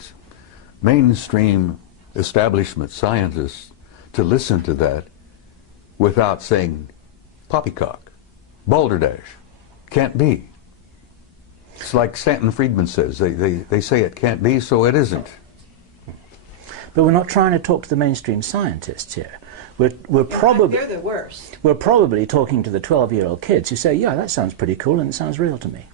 mainstream establishment scientists to listen to that without saying poppycock, balderdash, can't be. It's like Stanton Friedman says, they say it can't be, so it isn't. But we're not trying to talk to the mainstream scientists here. We're probably They're the worst. we're probably talking to the 12-year-old kids who say, yeah, that sounds pretty cool and it sounds real to me.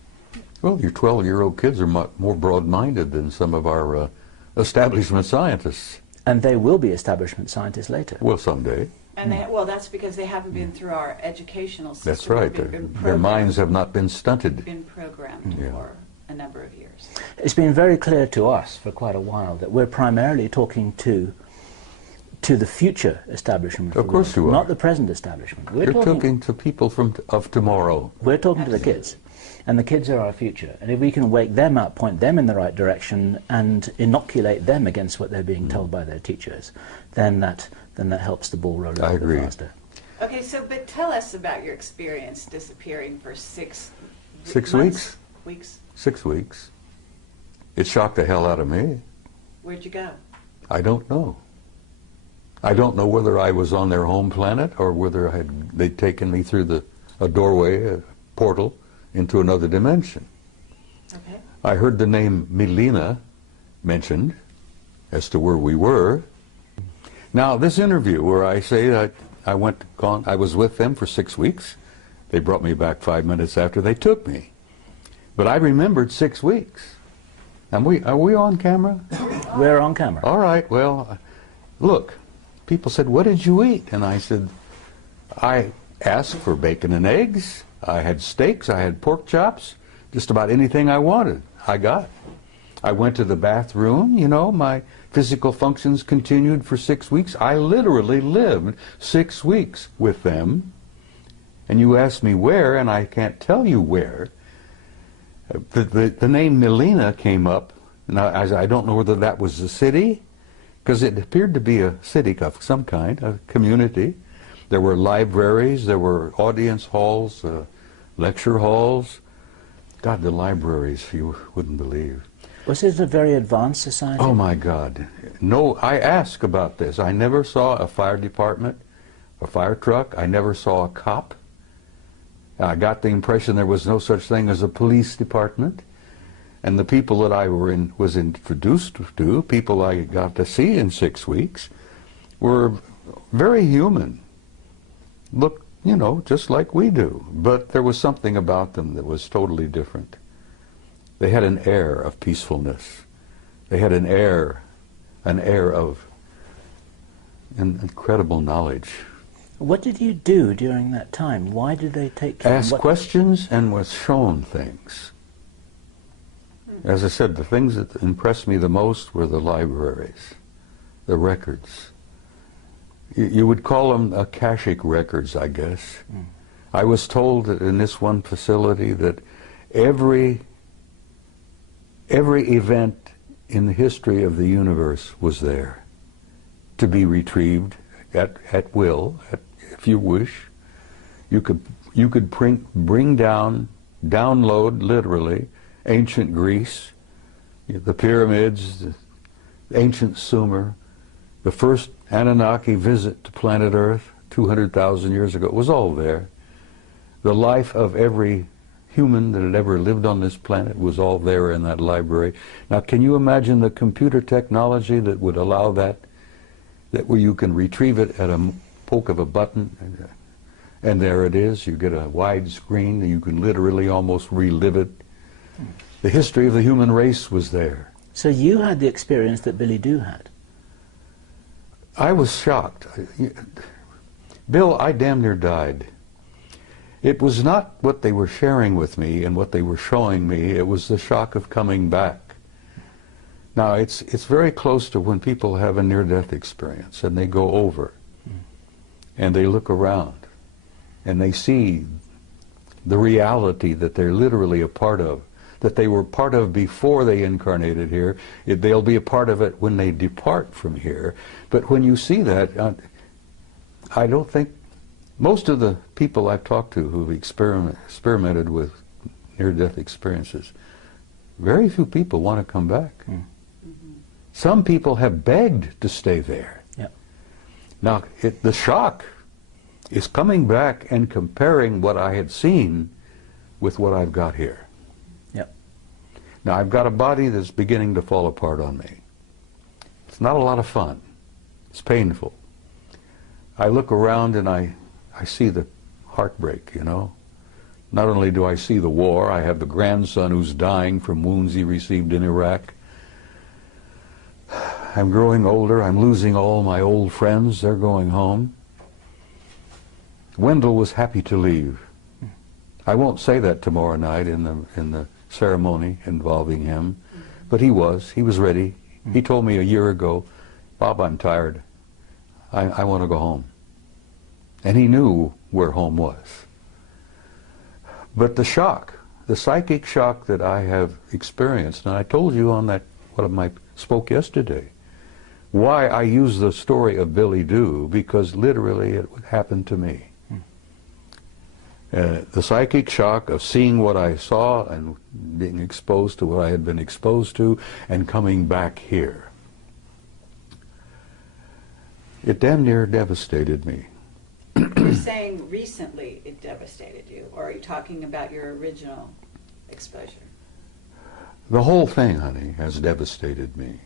Well, your 12-year-old kids are more broad-minded than some of our establishment scientists. And they will be establishment scientists later. Well, someday. And well, that's because they haven't been through our educational system. That's right. Their minds have not been stunted. Been programmed Yeah. for a number of years. It's been very clear to us for quite a while that we're primarily talking to to the future establishment. Of course you are. Not the present establishment. You're talking to people of tomorrow. We're talking to the kids. And the kids are our future. And if we can wake them up, point them in the right direction, and inoculate them against what they're being told by their teachers, then that helps the ball roll a little bit faster. Okay, so but tell us about your experience disappearing for 6 weeks. 6 weeks. It shocked the hell out of me. Where'd you go? I don't know. I don't know whether I was on their home planet or whether they'd taken me through a doorway, a portal, into another dimension. Okay. I heard the name Melina mentioned as to where we were. Now, this interview where I say that I was with them for 6 weeks. They brought me back 5 minutes after they took me. But I remembered 6 weeks. Are we on camera? We're on camera. All right, well, look, people said, what did you eat? And I said, I asked for bacon and eggs. I had steaks, I had pork chops, just about anything I wanted, I got. I went to the bathroom, my physical functions continued for 6 weeks. I literally lived 6 weeks with them. And you asked me where, and I can't tell you where. The name Melina came up. Now, I don't know whether that was a city, because it appeared to be a city of some kind, a community. There were libraries, there were audience halls, lecture halls. God, the libraries, you wouldn't believe. Was it a very advanced society? Oh my God. No, I asked about this. I never saw a fire department, a fire truck. I never saw a cop. I got the impression there was no such thing as a police department. And the people that I was introduced to, people I got to see in 6 weeks, were very human. Looked, just like we do. But there was something about them that was totally different. They had an air of peacefulness. They had an air of incredible knowledge. What did you do during that time? Why did they take you? Asked questions and was shown things. As I said, the things that impressed me the most were the libraries, the records. You would call them akashic records, I guess. I was told that in this one facility that every event in the history of the universe was there to be retrieved at will, if you wish. You could bring download literally ancient Greece, the pyramids, the ancient Sumer, the first Anunnaki visit to planet Earth 200,000 years ago. It was all there. The life of every human that had ever lived on this planet was all there in that library. Now, can you imagine the computer technology that would allow that where you can retrieve it at a poke of a button, and there it is. You get a wide screen, and you can literally almost relive it. The history of the human race was there. So you had the experience that Billy Doo had? I was shocked. Bill, I damn near died. It was not what they were sharing with me and what they were showing me. It was the shock of coming back. Now, it's very close to when people have a near-death experience and they go over and they look around and they see the reality that they're literally a part of, that they were part of before they incarnated here. They'll be a part of it when they depart from here. But when you see that, I don't think most of the people I've talked to who've experimented with near-death experiences, very few people want to come back. Some people have begged to stay there. Yep. Now, the shock is coming back and comparing what I had seen with what I've got here. Yep. Now, I've got a body that's beginning to fall apart on me. It's not a lot of fun. It's painful. I look around and I see the heartbreak, Not only do I see the war, I have the grandson who's dying from wounds he received in Iraq. I'm growing older. I'm losing all my old friends. They're going home. Wendell was happy to leave. I won't say that tomorrow night in the ceremony involving him, but he was ready. He told me a year ago, Bob, I'm tired. I want to go home. And he knew where home was. But the shock, the psychic shock that I have experienced, and I told you on that, spoke yesterday, why I use the story of Billy Doo, because literally it happened to me. The psychic shock of seeing what I saw and being exposed to what I had been exposed to and coming back here. It damn near devastated me. You're saying recently it devastated you, or are you talking about your original exposure? The whole thing, honey, has devastated me.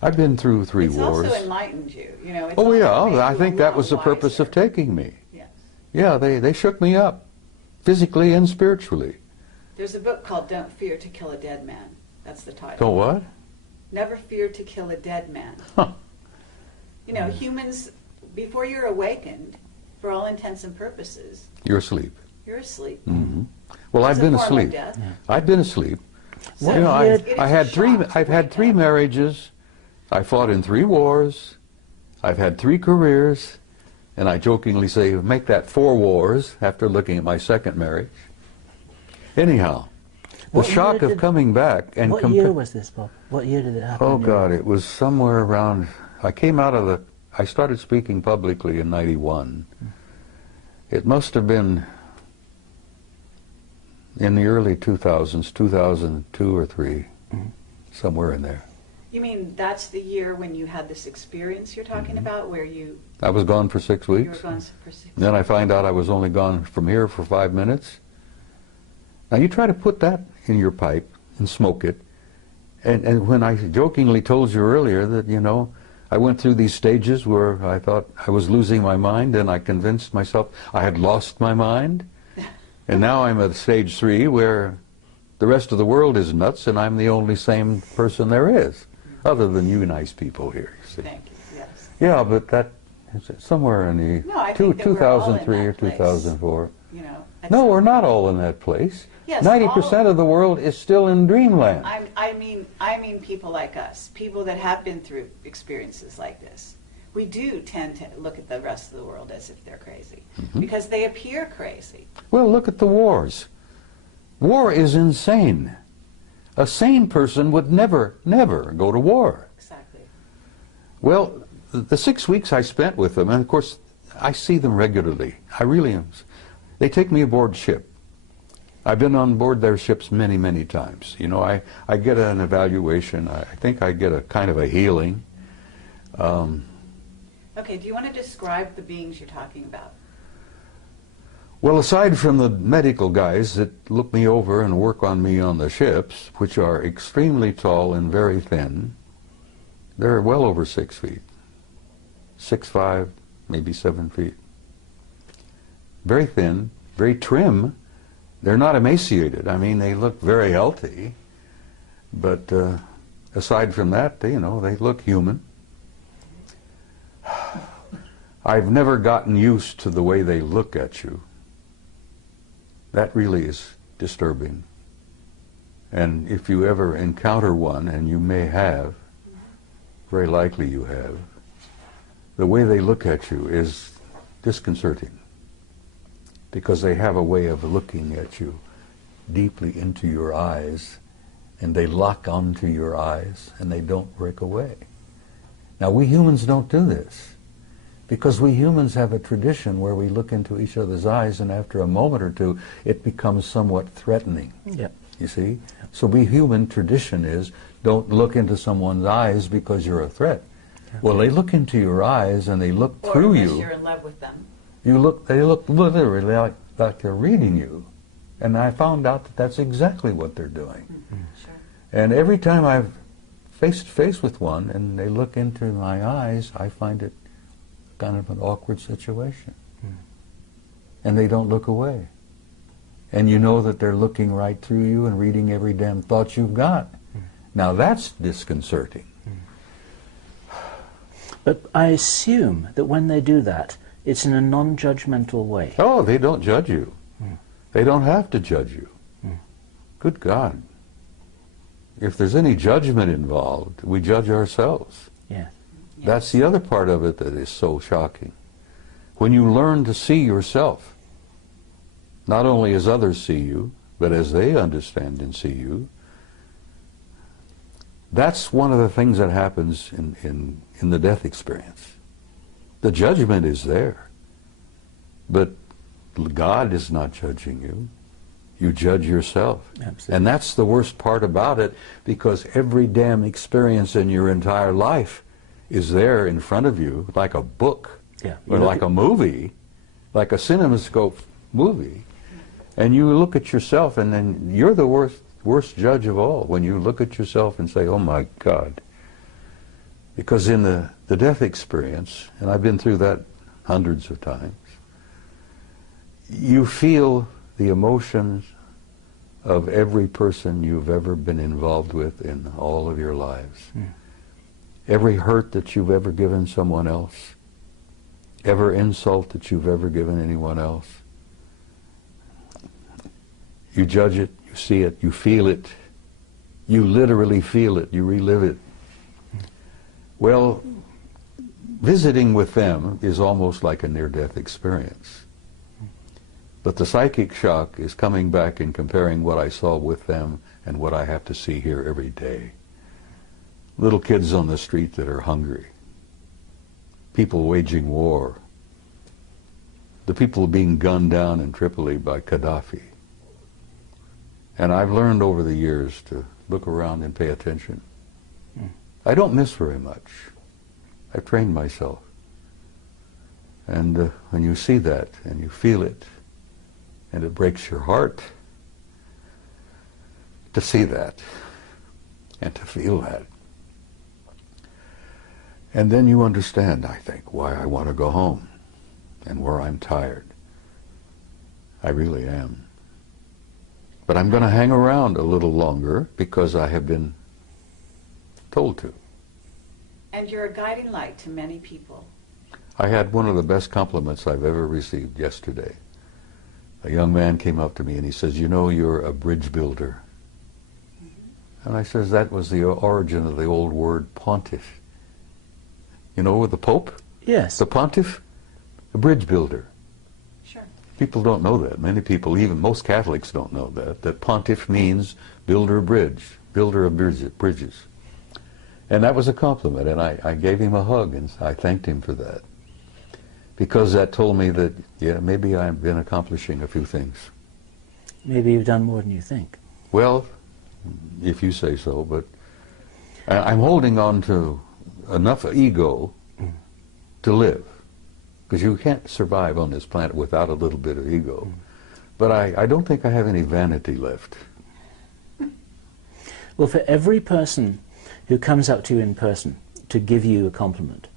I've been through 3 wars. It's also enlightened you. You know, it's Oh yeah, also made I you think a that lot was the purpose of wiser. taking me. Yes. Yeah, they shook me up, physically and spiritually. There's a book called Don't Fear to Kill a Dead Man. That's the title. So what? Never fear to kill a dead man. Huh. You know, humans, before you're awakened, for all intents and purposes, You're asleep. you're asleep. Hmm. Well, It's I've a been form of asleep. death. I've been asleep. So You know, it's a I had three. shock to I've had wake 3 up. marriages. I fought in 3 wars. I've had 3 careers, and I jokingly say, make that 4 wars after looking at my 2nd marriage. Anyhow, the What shock year of coming back and What year was this, Bob? What year did it happen? oh God, it was somewhere around. I came out of the. I started speaking publicly in '91. It must have been in the early 2000s, 2002 or 3, somewhere in there. You mean that's the year when you had this experience you're talking about, where you I was gone for 6 were weeks. gone for 6 Then I find out I was only gone from here for 5 minutes. Now you try to put that in your pipe and smoke it. And when I jokingly told you earlier that, you know, I went through these stages where I thought I was losing my mind, and I convinced myself I had lost my mind. And now I'm at stage 3 where the rest of the world is nuts and I'm the only sane person there is, other than you nice people here, you see. Thank you. Yes. Yeah, but that is somewhere in the No, I think that we're all in 2003 or that place. 2004. You know. at No, some we're not point. all in that place. Yes, 90% of the world is still in dreamland. I mean people like us, people that have been through experiences like this. We do tend to look at the rest of the world as if they're crazy, because they appear crazy. Well, look at the wars. War is insane. A sane person would never go to war. Exactly. Well, the 6 weeks I spent with them, and of course, I see them regularly. I really am. They take me aboard ship. I've been on board their ships many, many times. You know, I get an evaluation. I think I get a kind of a healing. Okay, do you want to describe the beings you're talking about? Well, aside from the medical guys that look me over and work on me on the ships, which are extremely tall and very thin, they're well over 6 feet. 6'5", maybe 7 feet. Very thin, very trim. They're not emaciated. I mean, they look very healthy. But aside from that, they look human. I've never gotten used to the way they look at you. That really is disturbing. And if you ever encounter one, and you may have, very likely you have, the way they look at you is disconcerting, because they have a way of looking at you deeply into your eyes, and they lock onto your eyes, and they don't break away. Now, we humans don't do this, because we humans have a tradition where we look into each other's eyes, and after a moment or two, it becomes somewhat threatening. Yeah. You see? So we human tradition is, don't look into someone's eyes because you're a threat. Well, they look into your eyes, and they look Or through unless you. you're in love with them. They look literally like they're reading you. And I found out that that's exactly what they're doing. Sure. And every time I've face to face with one and they look into my eyes, I find it kind of an awkward situation. And they don't look away. And you know that they're looking right through you and reading every damn thought you've got. Now that's disconcerting. But I assume that when they do that, it's in a non-judgmental way. Oh, they don't judge you. They don't have to judge you. Good God. If there's any judgment involved, we judge ourselves. Yeah. Yes. That's the other part of it that is so shocking. When you learn to see yourself, not only as others see you, but as they understand and see you, that's one of the things that happens in the death experience. The judgment is there, but God is not judging you. You judge yourself. Absolutely. And that's the worst part about it, because every damn experience in your entire life is there in front of you, like a book, Yeah. or like a movie, like a CinemaScope movie. And you look at yourself, and then you're the worst judge of all when you look at yourself and say, oh my God. Because in the death experience, and I've been through that hundreds of times, you feel the emotions of every person you've ever been involved with in all of your lives. Mm. Every hurt that you've ever given someone else, every insult that you've ever given anyone else. You judge it, you see it, you feel it, you literally feel it, you relive it. Well, visiting with them is almost like a near-death experience. But the psychic shock is coming back and comparing what I saw with them and what I have to see here every day. Little kids on the street that are hungry, people waging war, the people being gunned down in Tripoli by Gaddafi. And I've learned over the years to look around and pay attention. I don't miss very much. I've trained myself. And when you see that and you feel it, and it breaks your heart to see that and to feel that. And then you understand, I think, why I want to go home and where I'm tired. I really am. But I'm going to hang around a little longer because I have been told to. And you're a guiding light to many people. I had one of the best compliments I've ever received yesterday. A young man came up to me and he says, you know, you're a bridge builder. Mm-hmm. And I says, that was the origin of the old word pontiff. You know, with the Pope? Yes. The pontiff, a bridge builder. Sure. People don't know that. Many people, even most Catholics don't know that pontiff means builder of bridge, builder of bridges. And that was a compliment, and I gave him a hug, and I thanked him for that. Because that told me that, yeah, maybe I've been accomplishing a few things. Maybe you've done more than you think. Well, if you say so, but I'm holding on to enough ego to live. Because you can't survive on this planet without a little bit of ego. But I don't think I have any vanity left. Well, for every person who comes up to you in person to give you a compliment,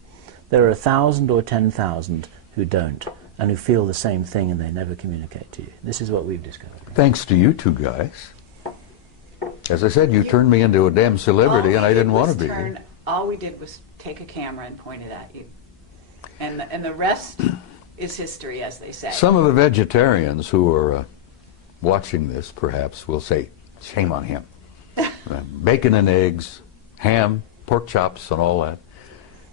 there are 1,000 or 10,000 who don't, and who feel the same thing and they never communicate to you. This is what we've discovered. Thanks to you two guys. As I said, you turned me into a damn celebrity, and I didn't want to be. All we did was take a camera and point it at you. And the rest is history, as they say. Some of the vegetarians who are watching this, perhaps, will say, shame on him. Bacon and eggs, ham, pork chops, and all that.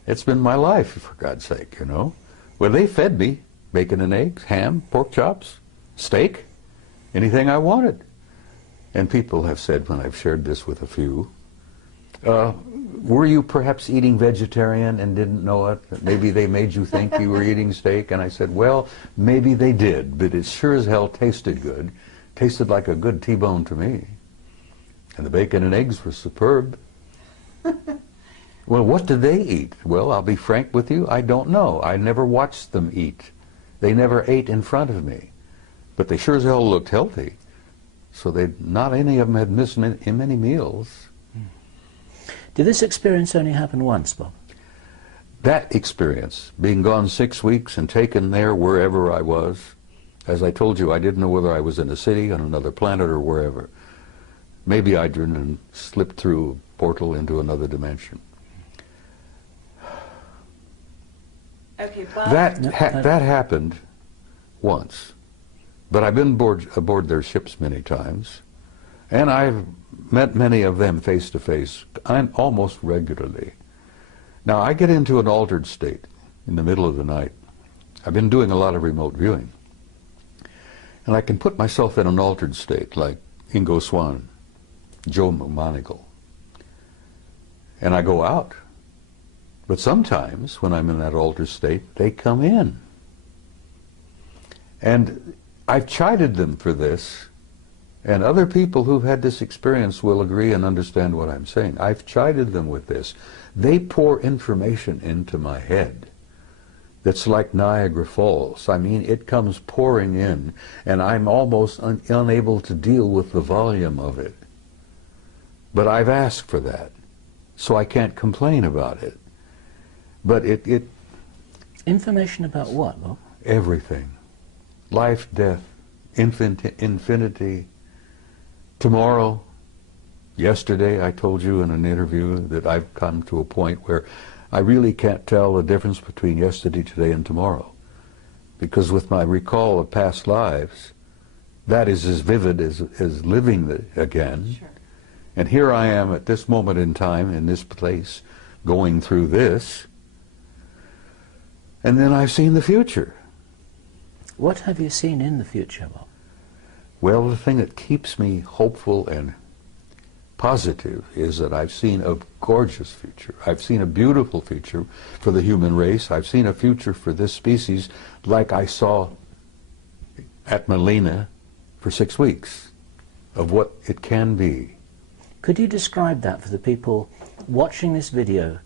It's been my life, for God's sake, you know. Well, they fed me bacon and eggs, ham, pork chops, steak, anything I wanted. And people have said, when I've shared this with a few, were you perhaps eating vegetarian and didn't know it? Maybe they made you think you were eating steak. And I said, well, maybe they did, but it sure as hell tasted good. Tasted like a good T-bone to me. And the bacon and eggs were superb. Well, what did they eat? Well, I'll be frank with you, I don't know. I never watched them eat. They never ate in front of me. But they sure as hell looked healthy. So not any of them had missed many meals. Did this experience only happen once, Bob? That experience, being gone 6 weeks and taken there wherever I was, as I told you, I didn't know whether I was in a city, on another planet, or wherever. Maybe I didn't slip through a portal into another dimension. Okay, Bob. That happened once. But I've been aboard their ships many times, and I've met many of them face to face, almost regularly. Now, I get into an altered state in the middle of the night. I've been doing a lot of remote viewing. And I can put myself in an altered state, like Ingo Swann, Joe McMoneagle. And I go out. But sometimes, when I'm in that altered state, they come in. And I've chided them for this, and other people who've had this experience will agree and understand what I'm saying. I've chided them with this. They pour information into my head that's like Niagara Falls. I mean, it comes pouring in, and I'm almost unable to deal with the volume of it. But I've asked for that, so I can't complain about it. But it Information about what, Bob? everything. Life, death, infinity, tomorrow. Yesterday I told you in an interview that I've come to a point where I really can't tell the difference between yesterday, today, and tomorrow. Because with my recall of past lives, that is as vivid as living again. Sure. And here I am at this moment in time, in this place, going through this. And then I've seen the future. What have you seen in the future, Bob? Well, the thing that keeps me hopeful and positive is that I've seen a gorgeous future. I've seen a beautiful future for the human race. I've seen a future for this species like I saw at Melina for 6 weeks of what it can be. Could you describe that for the people watching this video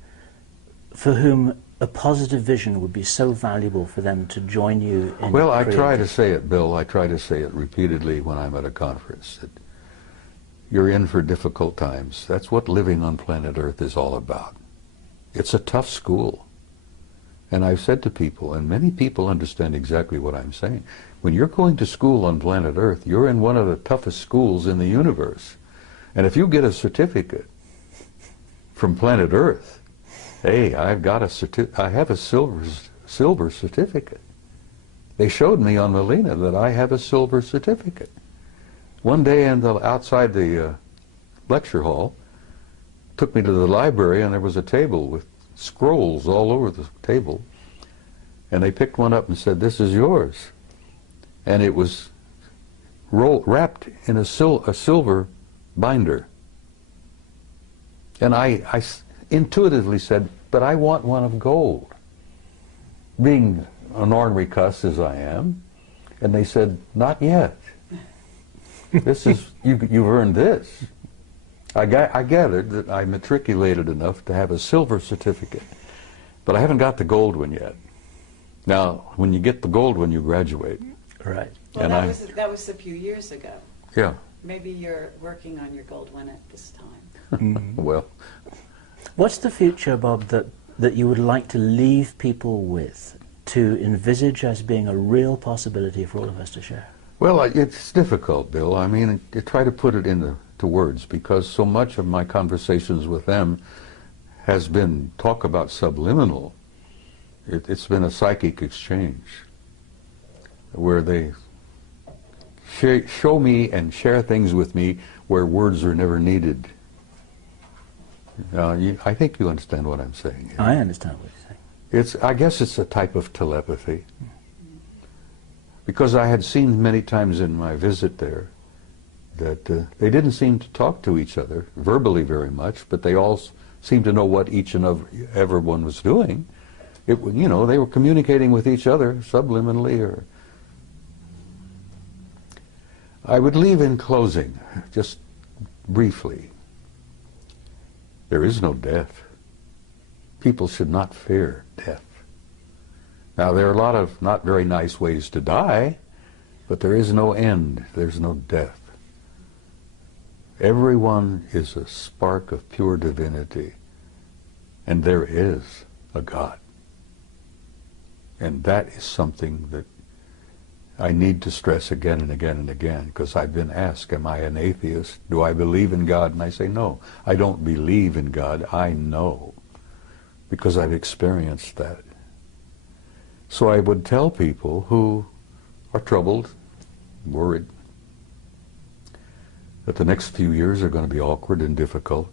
for whom a positive vision would be so valuable for them to join you in Well, I creating? try to say it, Bill. I try to say it repeatedly when I'm at a conference, that you're in for difficult times. That's what living on planet Earth is all about. It's a tough school. And I've said to people, and many people understand exactly what I'm saying, when you're going to school on planet Earth, you're in one of the toughest schools in the universe. And if you get a certificate from planet Earth, hey, I have a silver certificate. They showed me on Melina that I have a silver certificate. One day outside the lecture hall, took me to the library, and there was a table with scrolls all over the table. And they picked one up and said, "This is yours." And it was wrapped in a silver binder. And I intuitively said, "But I want one of gold," being an ornery cuss as I am. And they said, "Not yet. This is, you've earned this." I gathered that I matriculated enough to have a silver certificate, but I haven't got the gold one yet. Now, when you get the gold one, you graduate. Right. Well, And that was a few years ago. Yeah, Maybe you're working on your gold one at this time. well, What's the future, Bob, that you would like to leave people with, to envisage as being a real possibility for all of us to share? well, it's difficult, Bill. I mean, I try to put it into words, because so much of my conversations with them has been talk about subliminal. It's been a psychic exchange where they show me and share things with me where words are never needed. I think you understand what I'm saying here. I understand what you're saying. I guess it's a type of telepathy. Because I had seen many times in my visit there that they didn't seem to talk to each other verbally very much, but they all seemed to know what each and everyone was doing. They were communicating with each other subliminally. I would leave in closing, just briefly. There is no death. People should not fear death. Now, there are a lot of not very nice ways to die, but there is no end. There's no death. Everyone is a spark of pure divinity, and there is a God. And that is something that I need to stress again and again and again, because I've been asked, am I an atheist? Do I believe in God? And I say, no, I don't believe in God. I know, because I've experienced that. So I would tell people who are troubled, worried, that the next few years are going to be awkward and difficult,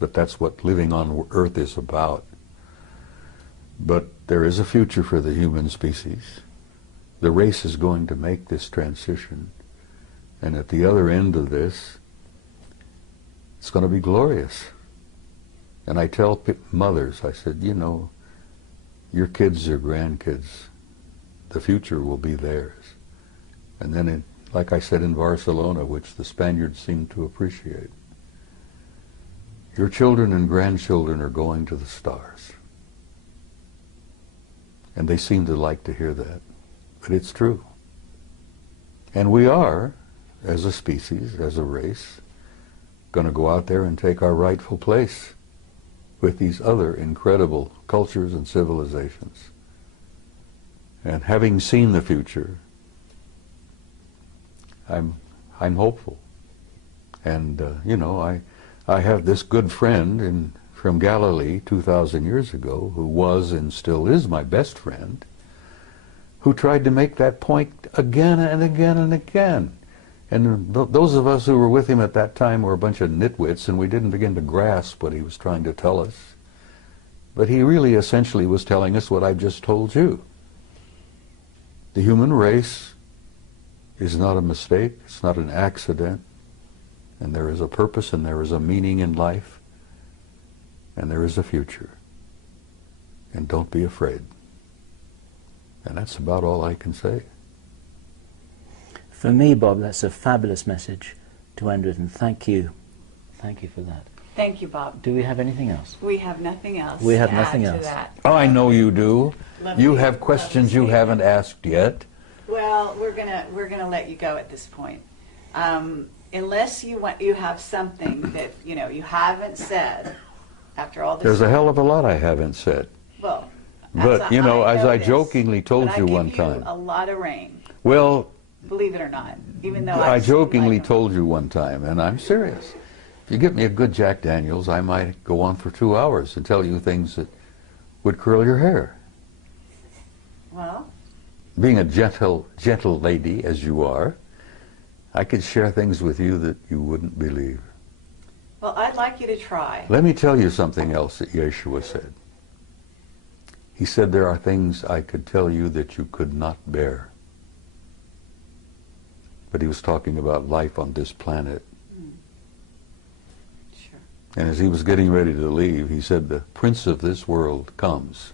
but that's what living on Earth is about. But there is a future for the human species. The race is going to make this transition. And at the other end of this, it's going to be glorious. And I tell mothers, I said, you know, your kids or grandkids, the future will be theirs. And then, like I said in Barcelona, which the Spaniards seem to appreciate, your children and grandchildren are going to the stars. And they seem to like to hear that. But it's true. And we are, as a species, as a race, going to go out there and take our rightful place with these other incredible cultures and civilizations. And having seen the future, I'm hopeful. And, you know, I have this good friend from Galilee 2,000 years ago who was and still is my best friend, who tried to make that point again and again and again. And those of us who were with him at that time were a bunch of nitwits, and we didn't begin to grasp what he was trying to tell us. But he really essentially was telling us what I've just told you. The human race is not a mistake, it's not an accident, and there is a purpose and there is a meaning in life, and there is a future. And don't be afraid. And that's about all I can say. For me, Bob, that's a fabulous message to end with, and thank you. Thank you for that. Thank you, Bob. Do we have anything else? We have nothing else. We have to nothing add else. To that. Oh, I know you do. Love You you. have questions you haven't asked yet. Well, we're gonna let you go at this point, unless you have something that you haven't said after all this. There's a hell of a lot I haven't said. Well, But, you know, as I noticed, jokingly told but you I one give time. you a lot of rain, Well, believe it or not. Even though I seem jokingly like a- told you one time, and I'm serious. If you get me a good Jack Daniels, I might go on for 2 hours and tell you things that would curl your hair. Well, Being a gentle lady as you are, I could share things with you that you wouldn't believe. well, I'd like you to try. Let me tell you something else that Yeshua said. He said, there are things I could tell you that you could not bear. But he was talking about life on this planet. Sure. And as he was getting ready to leave, he said, the prince of this world comes.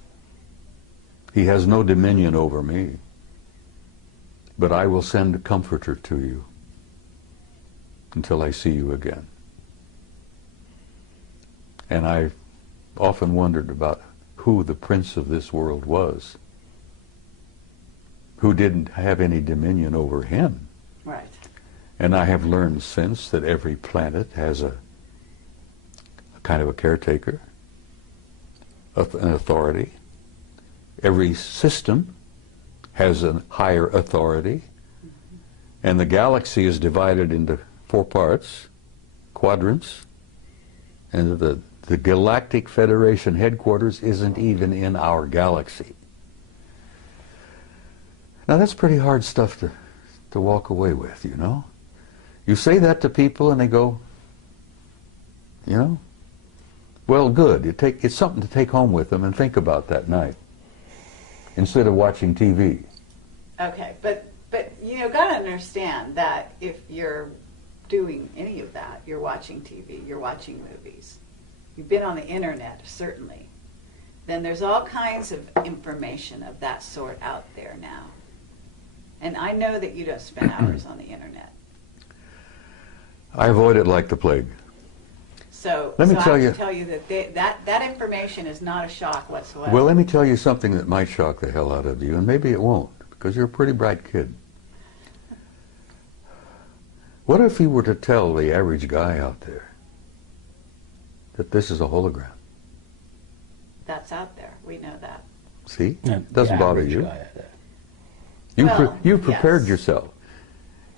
He has no dominion over me, but I will send a comforter to you until I see you again. And I often wondered about who the prince of this world was, who didn't have any dominion over him. Right. And I have learned since that every planet has a kind of a caretaker, an authority. Every system has a higher authority. And the galaxy is divided into 4 parts, quadrants. And the Galactic Federation headquarters isn't even in our galaxy. Now that's pretty hard stuff to walk away with, you know. You say that to people and they go, you know, well, good. It's something to take home with them and think about that night instead of watching TV. Okay, but gotta understand that if you're doing any of that, you're watching TV, you're watching movies, you've been on the internet, certainly, then there's all kinds of information of that sort out there now. And I know that you don't spend hours on the internet. I avoid it like the plague. So Let me I tell have you- to tell you that information is not a shock whatsoever. Well, let me tell you something that might shock the hell out of you, and maybe it won't, because you're a pretty bright kid. What if you were to tell the average guy out there that this is a hologram? That's out there. We know that. See? No, It doesn't the bother average you. guy out there. You prepared yes. yourself.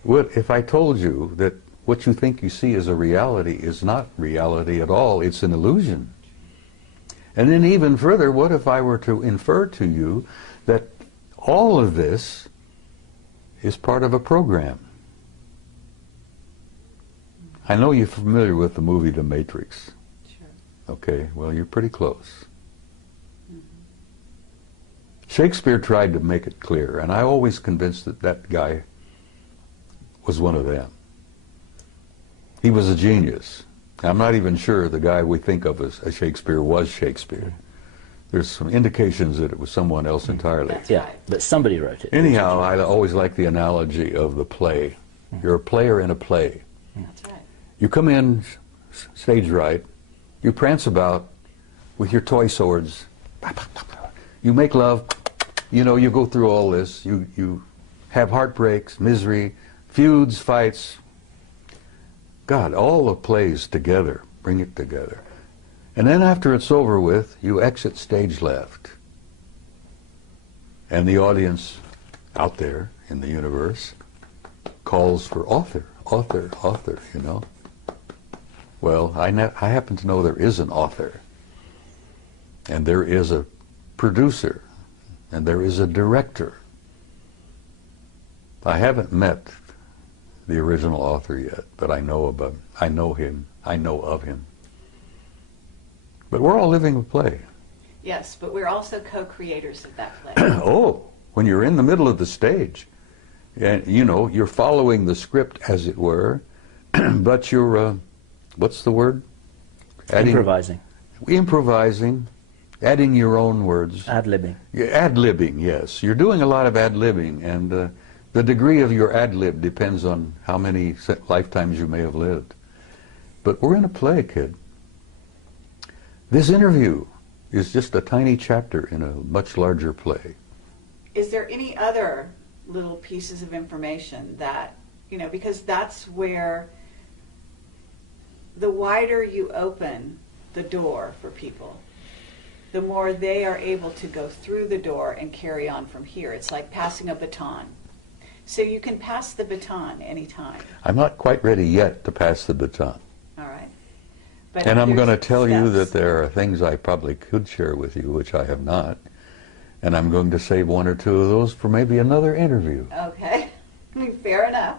What if I told you that what you think you see as a reality is not reality at all? It's an illusion. And then even further, what if I were to infer to you that all of this is part of a program? I know you're familiar with the movie The Matrix. Sure. Okay, well, you're pretty close. Shakespeare tried to make it clear, and I always convinced that that guy was one of them. He was a genius. I'm not even sure the guy we think of as Shakespeare was Shakespeare. There's some indications that it was someone else entirely. That's Yeah, right. but somebody wrote it. Anyhow, I always like the analogy of the play. You're a player in a play. That's right. You come in stage right, you prance about with your toy swords. You make love, you know, you go through all this. You have heartbreaks, misery, feuds, fights. God, all the plays together, bring it together. And then after it's over with, you exit stage left. And the audience out there in the universe calls for author, author, author, you know. Well, I happen to know there is an author, and there is a producer, and there is a director. I haven't met the original author yet, but I know him, I know of him. But we're all living a play. Yes, but we're also co-creators of that play. Oh, when you're in the middle of the stage, and you know, you're following the script as it were, but you're, what's the word? Improvising. Improvising, adding your own words. Ad-libbing. Ad-libbing, yes. You're doing a lot of ad-libbing, and the degree of your ad-lib depends on how many lifetimes you may have lived. But we're in a play, kid. This interview is just a tiny chapter in a much larger play. Is there any other little pieces of information that, you know, because that's where the wider you open the door for people, the more they are able to go through the door and carry on from here. It's like passing a baton. So you can pass the baton anytime. I'm not quite ready yet to pass the baton. All right. But And I'm going to there's tell you steps. that there are things I probably could share with you, which I have not. And I'm going to save one or two of those for maybe another interview. Okay, fair enough.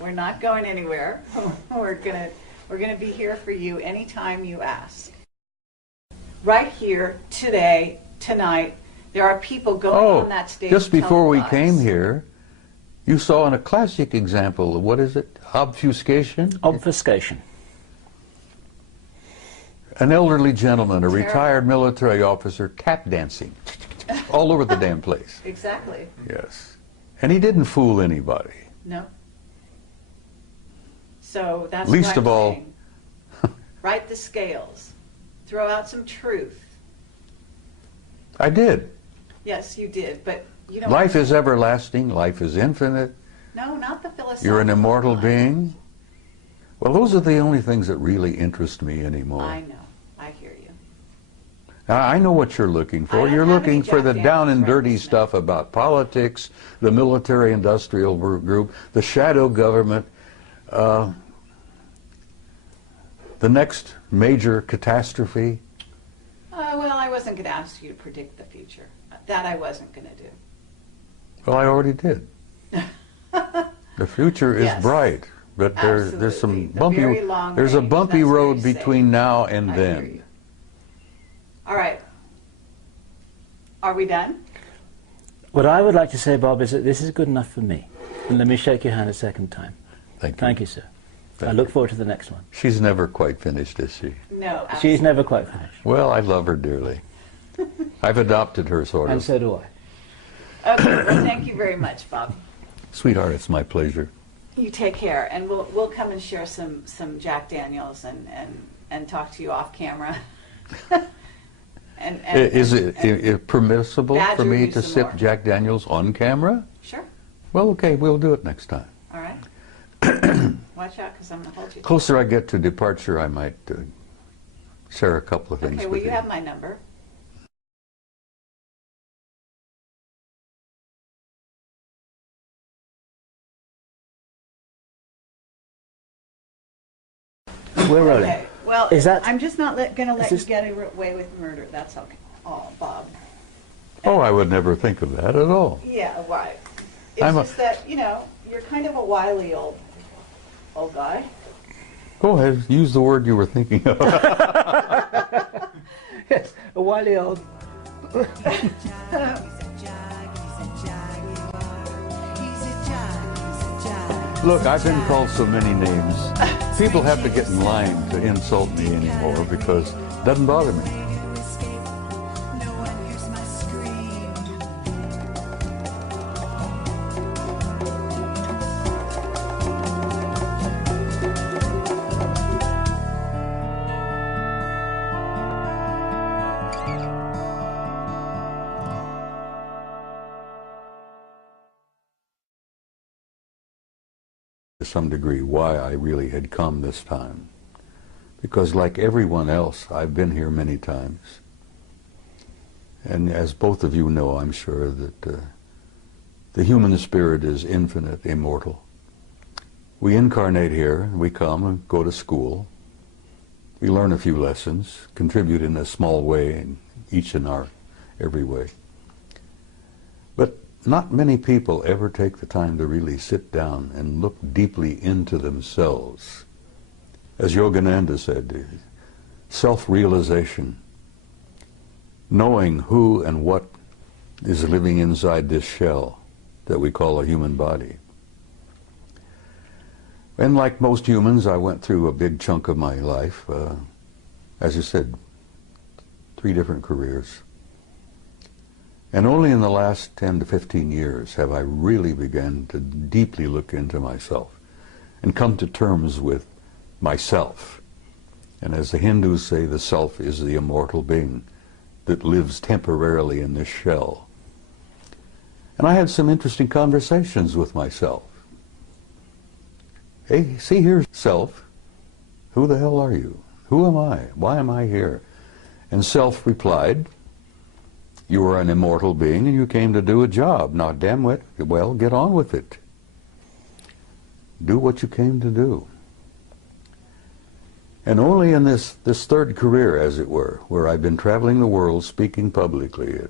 We're not going anywhere. We're gonna be here for you anytime you ask. Right here, today, tonight, there are people going on that stage. Just before we telling came us. here, you saw in a classic example of, what is it? Obfuscation? Obfuscation. An elderly gentleman, a Terrible. retired military officer, tap dancing all over the damn place. Exactly. Yes. And he didn't fool anybody. No. So that's Least what I'm of all- saying. Right the scales. Throw out some truth. I did. Yes, you did, but you don't. Life is everlasting. Life is infinite. No, not the philosophical. You're an immortal kind. being. Well, those are the only things that really interest me anymore. I know. I hear you. I know what you're looking I for. don't You're have looking any for the Jack down and Daniels dirty right this stuff about politics, the military-industrial group, the shadow government, the next major catastrophe. Well, I wasn't going to ask you to predict the future. That I wasn't going to do. Well, I already did. The future is Yes. bright, but there's some Absolutely. The bumpy. very long There's a range, bumpy that's road very between safe. now and I hear then. you. All right. Are we done? What I would like to say, Bob, is that this is good enough for me. And let me shake your hand a second time. Thank you. Sir. Thank I look forward to the next one. She's never quite finished, is she? No. She's never quite finished. Well, I love her dearly. I've adopted her, sort And of. so do I. Okay. Well, thank you very much, Bob. Sweetheart, it's my pleasure. You take care, and we'll come and share some Jack Daniels and talk to you off camera. Is it permissible for badger me you to some sip more. Jack Daniels on camera? Sure. Well, okay, we'll do it next time. All right. Watch out, because I'm going to hold you. Closer I get to departure, I might share a couple of things Okay. Well, with you have my number. We're rolling. Okay. Well, Is that- I'm just not going to let this- you get away with murder. That's okay. Oh, Bob. Oh, I would never think of that at all. Yeah, right. It's I'm a- just that, you're kind of a wily old guy. Go ahead, use the word you were thinking of. Yes, a wily old Look, I've been called so many names. People have to get in line to insult me anymore because it doesn't bother me. To some degree why I really had come this time, because like everyone else I've been here many times, and as both of you know, I'm sure that the human spirit is infinite, immortal. We incarnate here, we come and go to school, we learn a few lessons, contribute in a small way, in each in our every way, but not many people ever take the time to really sit down and look deeply into themselves. As Yogananda said, self-realization, knowing who and what is living inside this shell that we call a human body. And like most humans, I went through a big chunk of my life, as you said, 3 different careers. And only in the last 10 to 15 years have I really begun to deeply look into myself and come to terms with myself. And as the Hindus say, the self is the immortal being that lives temporarily in this shell. And I had some interesting conversations with myself. Hey, see here, self, who the hell are you? Who am I? Why am I here? And self replied, you are an immortal being and you came to do a job. Now, damn it, well, get on with it. Do what you came to do. And only in this third career, as it were, where I've been traveling the world speaking publicly at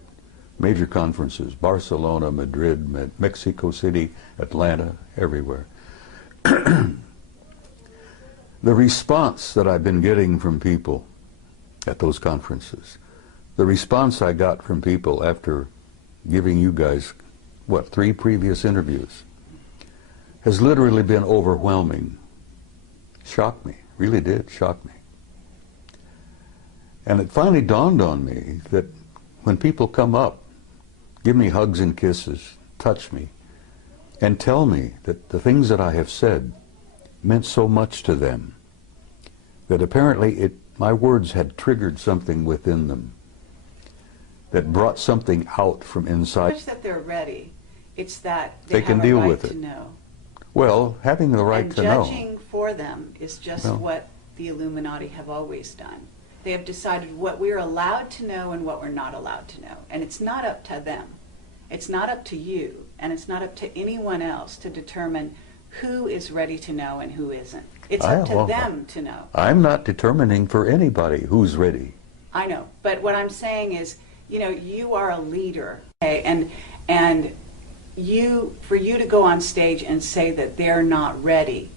major conferences, Barcelona, Madrid, Mexico City, Atlanta, everywhere. The response that I've been getting from people at those conferences, the response I got from people after giving you guys, 3 previous interviews, has literally been overwhelming. Shocked me, really did shock me. And it finally dawned on me that when people come up, give me hugs and kisses, touch me, and tell me that the things that I have said meant so much to them, that apparently my words had triggered something within them that brought something out from inside. It's that they're ready. It's that they can deal with it. To know. Well, having the right to know. And judging for them is just what the Illuminati have always done. They have decided what we're allowed to know and what we're not allowed to know. And it's not up to them. It's not up to you, and it's not up to anyone else to determine who is ready to know and who isn't. It's up to them to know. I'm not determining for anybody who's ready. I know, but what I'm saying is, you are a leader, okay? And for you to go on stage and say that they're not ready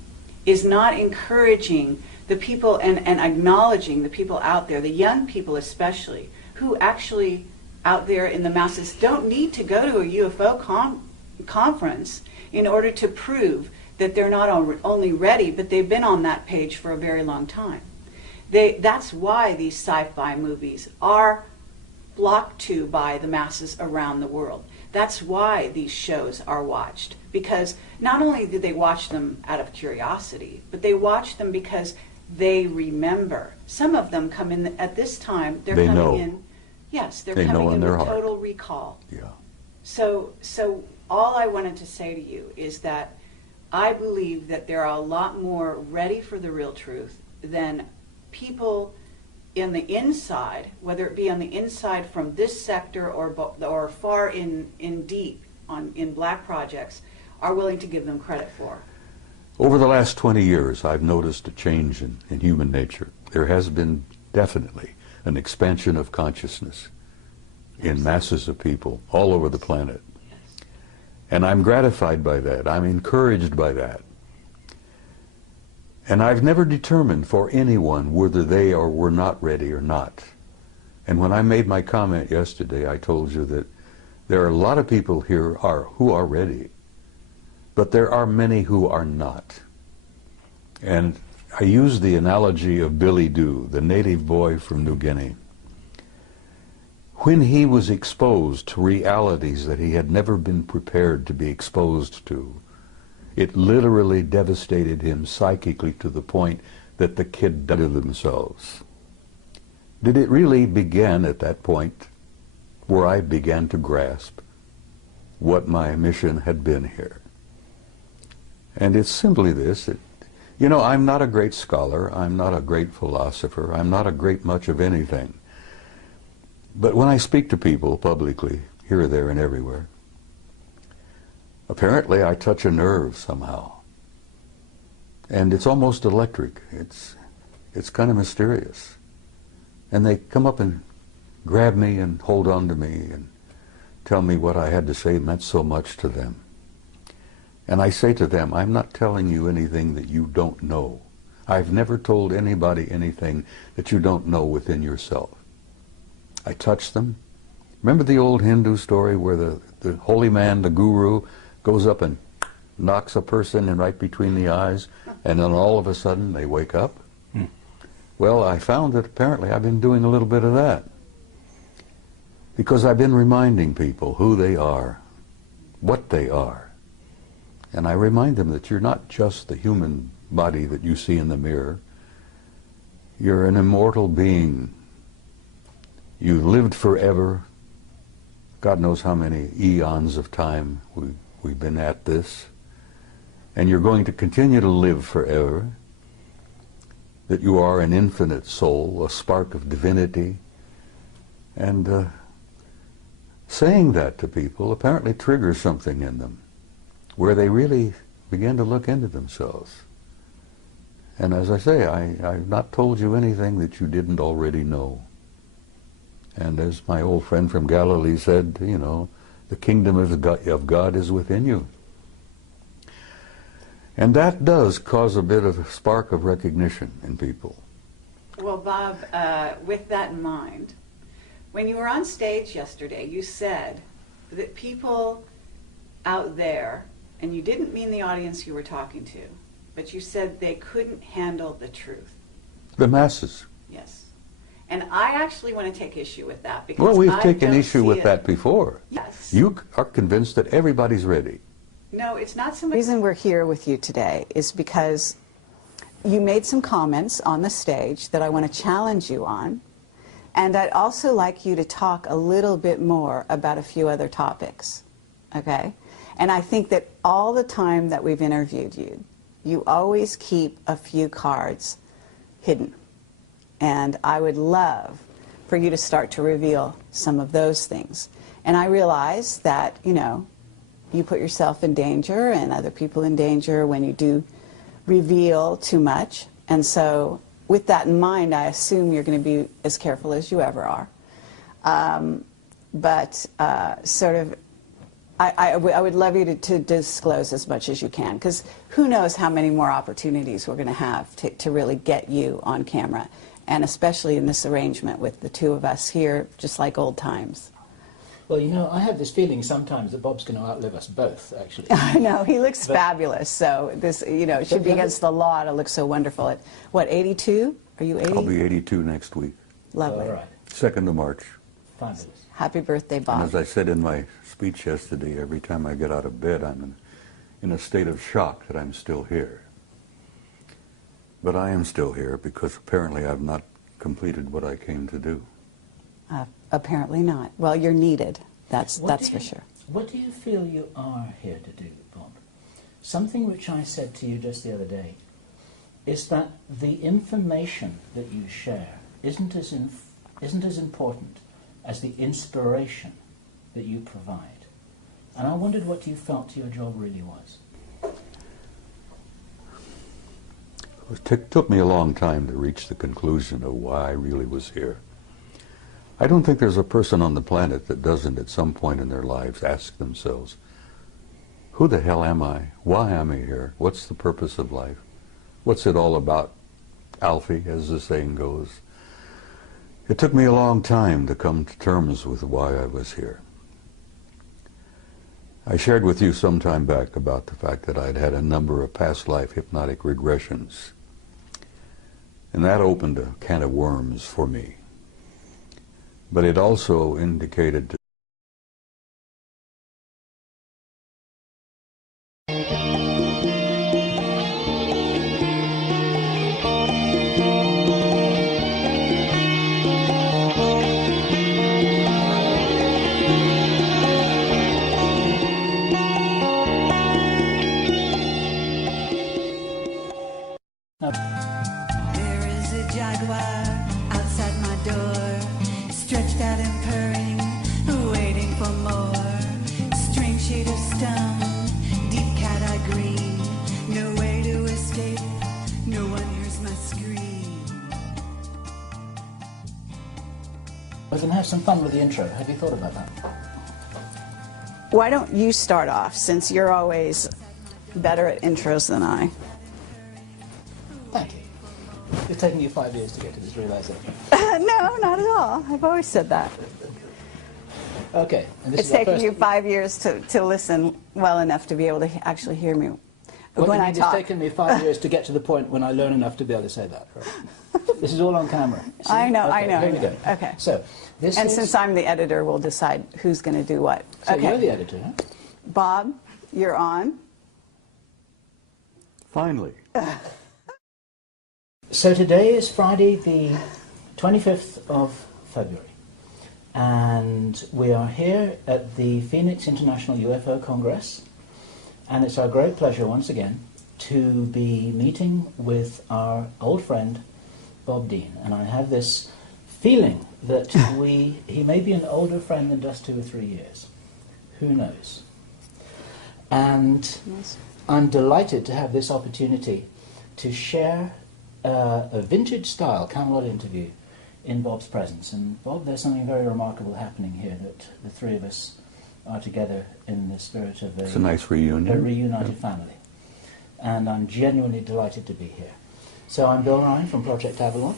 is not encouraging the people and acknowledging the people out there, the young people especially, who actually out there in the masses don't need to go to a UFO conference in order to prove that they're not only ready, but they've been on that page for a very long time. That's why these sci-fi movies are flocked to by the masses around the world. That's why these shows are watched, because not only do they watch them out of curiosity, but they watch them because they remember. Some of them come in at this time, they're coming in. Yes, they're coming in with total recall. Yeah. So all I wanted to say to you is that I believe that there are a lot more ready for the real truth than people in the inside, whether it be on the inside from this sector or far in deep in black projects, are willing to give them credit for. Over the last 20 years, I've noticed a change in human nature. There has been definitely an expansion of consciousness in masses of people all over the planet. And I'm gratified by that. I'm encouraged by that. And I've never determined for anyone whether they were not ready or not. And when I made my comment yesterday, I told you that there are a lot of people here who are ready, but there are many who are not. And I used the analogy of Billy Dew, the native boy from New Guinea. When he was exposed to realities that he had never been prepared to be exposed to, it literally devastated him psychically to the point that the kid died of themselves. Did it really begin at that point where I began to grasp what my mission had been here? And it's simply this. You know, I'm not a great scholar. I'm not a great philosopher. I'm not a great much of anything. But when I speak to people publicly, here, there, and everywhere, apparently I touch a nerve somehow. And it's almost electric. It's kind of mysterious. And they come up and grab me and hold on to me and tell me what I had to say meant so much to them. And I say to them, I'm not telling you anything that you don't know. I've never told anybody anything that you don't know within yourself. I touch them. Remember the old Hindu story where the holy man, the guru, goes up and knocks a person in right between the eyes, and then all of a sudden they wake up? Well, I found that apparently I've been doing a little bit of that. Because I've been reminding people who they are, what they are. And I remind them that you're not just the human body that you see in the mirror. You're an immortal being. You lived forever. God knows how many eons of time we've been at this. And you're going to continue to live forever. That you are an infinite soul, a spark of divinity. And saying that to people apparently triggers something in them, where they really begin to look into themselves. And as I say, I've not told you anything that you didn't already know. And as my old friend from Galilee said, you know, the kingdom of God is within you. And that does cause a bit of a spark of recognition in people. Well, Bob, with that in mind, when you were on stage yesterday, you said that people out there, and you didn't mean the audience you were talking to, but you said they couldn't handle the truth. The masses. Yes. And I actually want to take issue with that because well, we've I taken don't issue see with it. that before. Yes. You are convinced that everybody's ready. No, it's not so The much. reason we're here with you today is because you made some comments on the stage that I want to challenge you on, and I'd also like you to talk a little bit more about a few other topics, okay? And I think that all the time that we've interviewed you, you always keep a few cards hidden. And I would love for you to start to reveal some of those things. And I realize that, you know, you put yourself in danger and other people in danger when you do reveal too much. And so with that in mind, I assume you're going to be as careful as you ever are. I would love you to disclose as much as you can, because who knows how many more opportunities we're going to have to really get you on camera, and especially in this arrangement with the two of us here, just like old times. Well, you know, I have this feeling sometimes that Bob's going to outlive us both, actually. I know, he looks fabulous, so this, you know, it should be against the law to look so wonderful. At, what, 82? Are you 80? I'll be 82 next week. Lovely. All right. 2nd of March. Fabulous. Happy birthday, And Bob. as I said in my speech yesterday, every time I get out of bed, I'm in a state of shock that I'm still here. But I am still here because apparently I've not completed what I came to do. Apparently not. Well, you're needed. That's for sure. What do you feel you are here to do, Bob? Something which I said to you just the other day is that the information that you share isn't as important as the inspiration that you provide. And I wondered what you felt your job really was. It took me a long time to reach the conclusion of why I really was here. I don't think there's a person on the planet that doesn't at some point in their lives ask themselves, who the hell am I? Why am I here? What's the purpose of life? What's it all about? Alfie, as the saying goes. It took me a long time to come to terms with why I was here. I shared with you some time back about the fact that I'd had a number of past life hypnotic regressions. And that opened a can of worms for me. But it also indicated to There is a jaguar outside my door, stretched out and purring, waiting for more. Strange shade of stone, deep cat eye green, no way to escape, no one hears my scream. We're going to have some fun with the intro. Have you thought about that? Why don't you start off, since you're always better at intros than I? Thank you. It's taken you 5 years to get to this realization. No, not at all. I've always said that. Okay. And this It's is our taken first... you 5 years to listen well enough to be able to actually hear me What when you I mean, talk. it's taken me 5 years to get to the point when I learn enough to be able to say that. Right? This is all on camera. See? I know, Okay, I know. Here I we know. go. Okay. So, this And is... since I'm the editor, we'll decide who's going to do what. So Okay. you're the editor, huh? Bob, you're on. finally. So today is Friday the 25th of February, and we are here at the Phoenix International UFO Congress, and it's our great pleasure once again to be meeting with our old friend Bob Dean. And I have this feeling that he may be an older friend than just 2 or 3 years. Who knows? And Yes. I'm delighted to have this opportunity to share a vintage-style Camelot interview in Bob's presence. And Bob, there's something very remarkable happening here, that the three of us are together in the spirit of It's a nice reunion. a reunited family. And I'm genuinely delighted to be here. So I'm Bill Ryan from Projekt Avalon.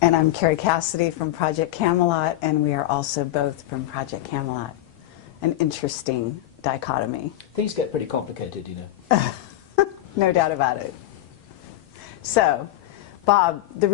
And I'm Carrie Cassidy from Project Camelot, and we are also both from Project Camelot. An interesting dichotomy. Things get pretty complicated, you know. No doubt about it. So, Bob, the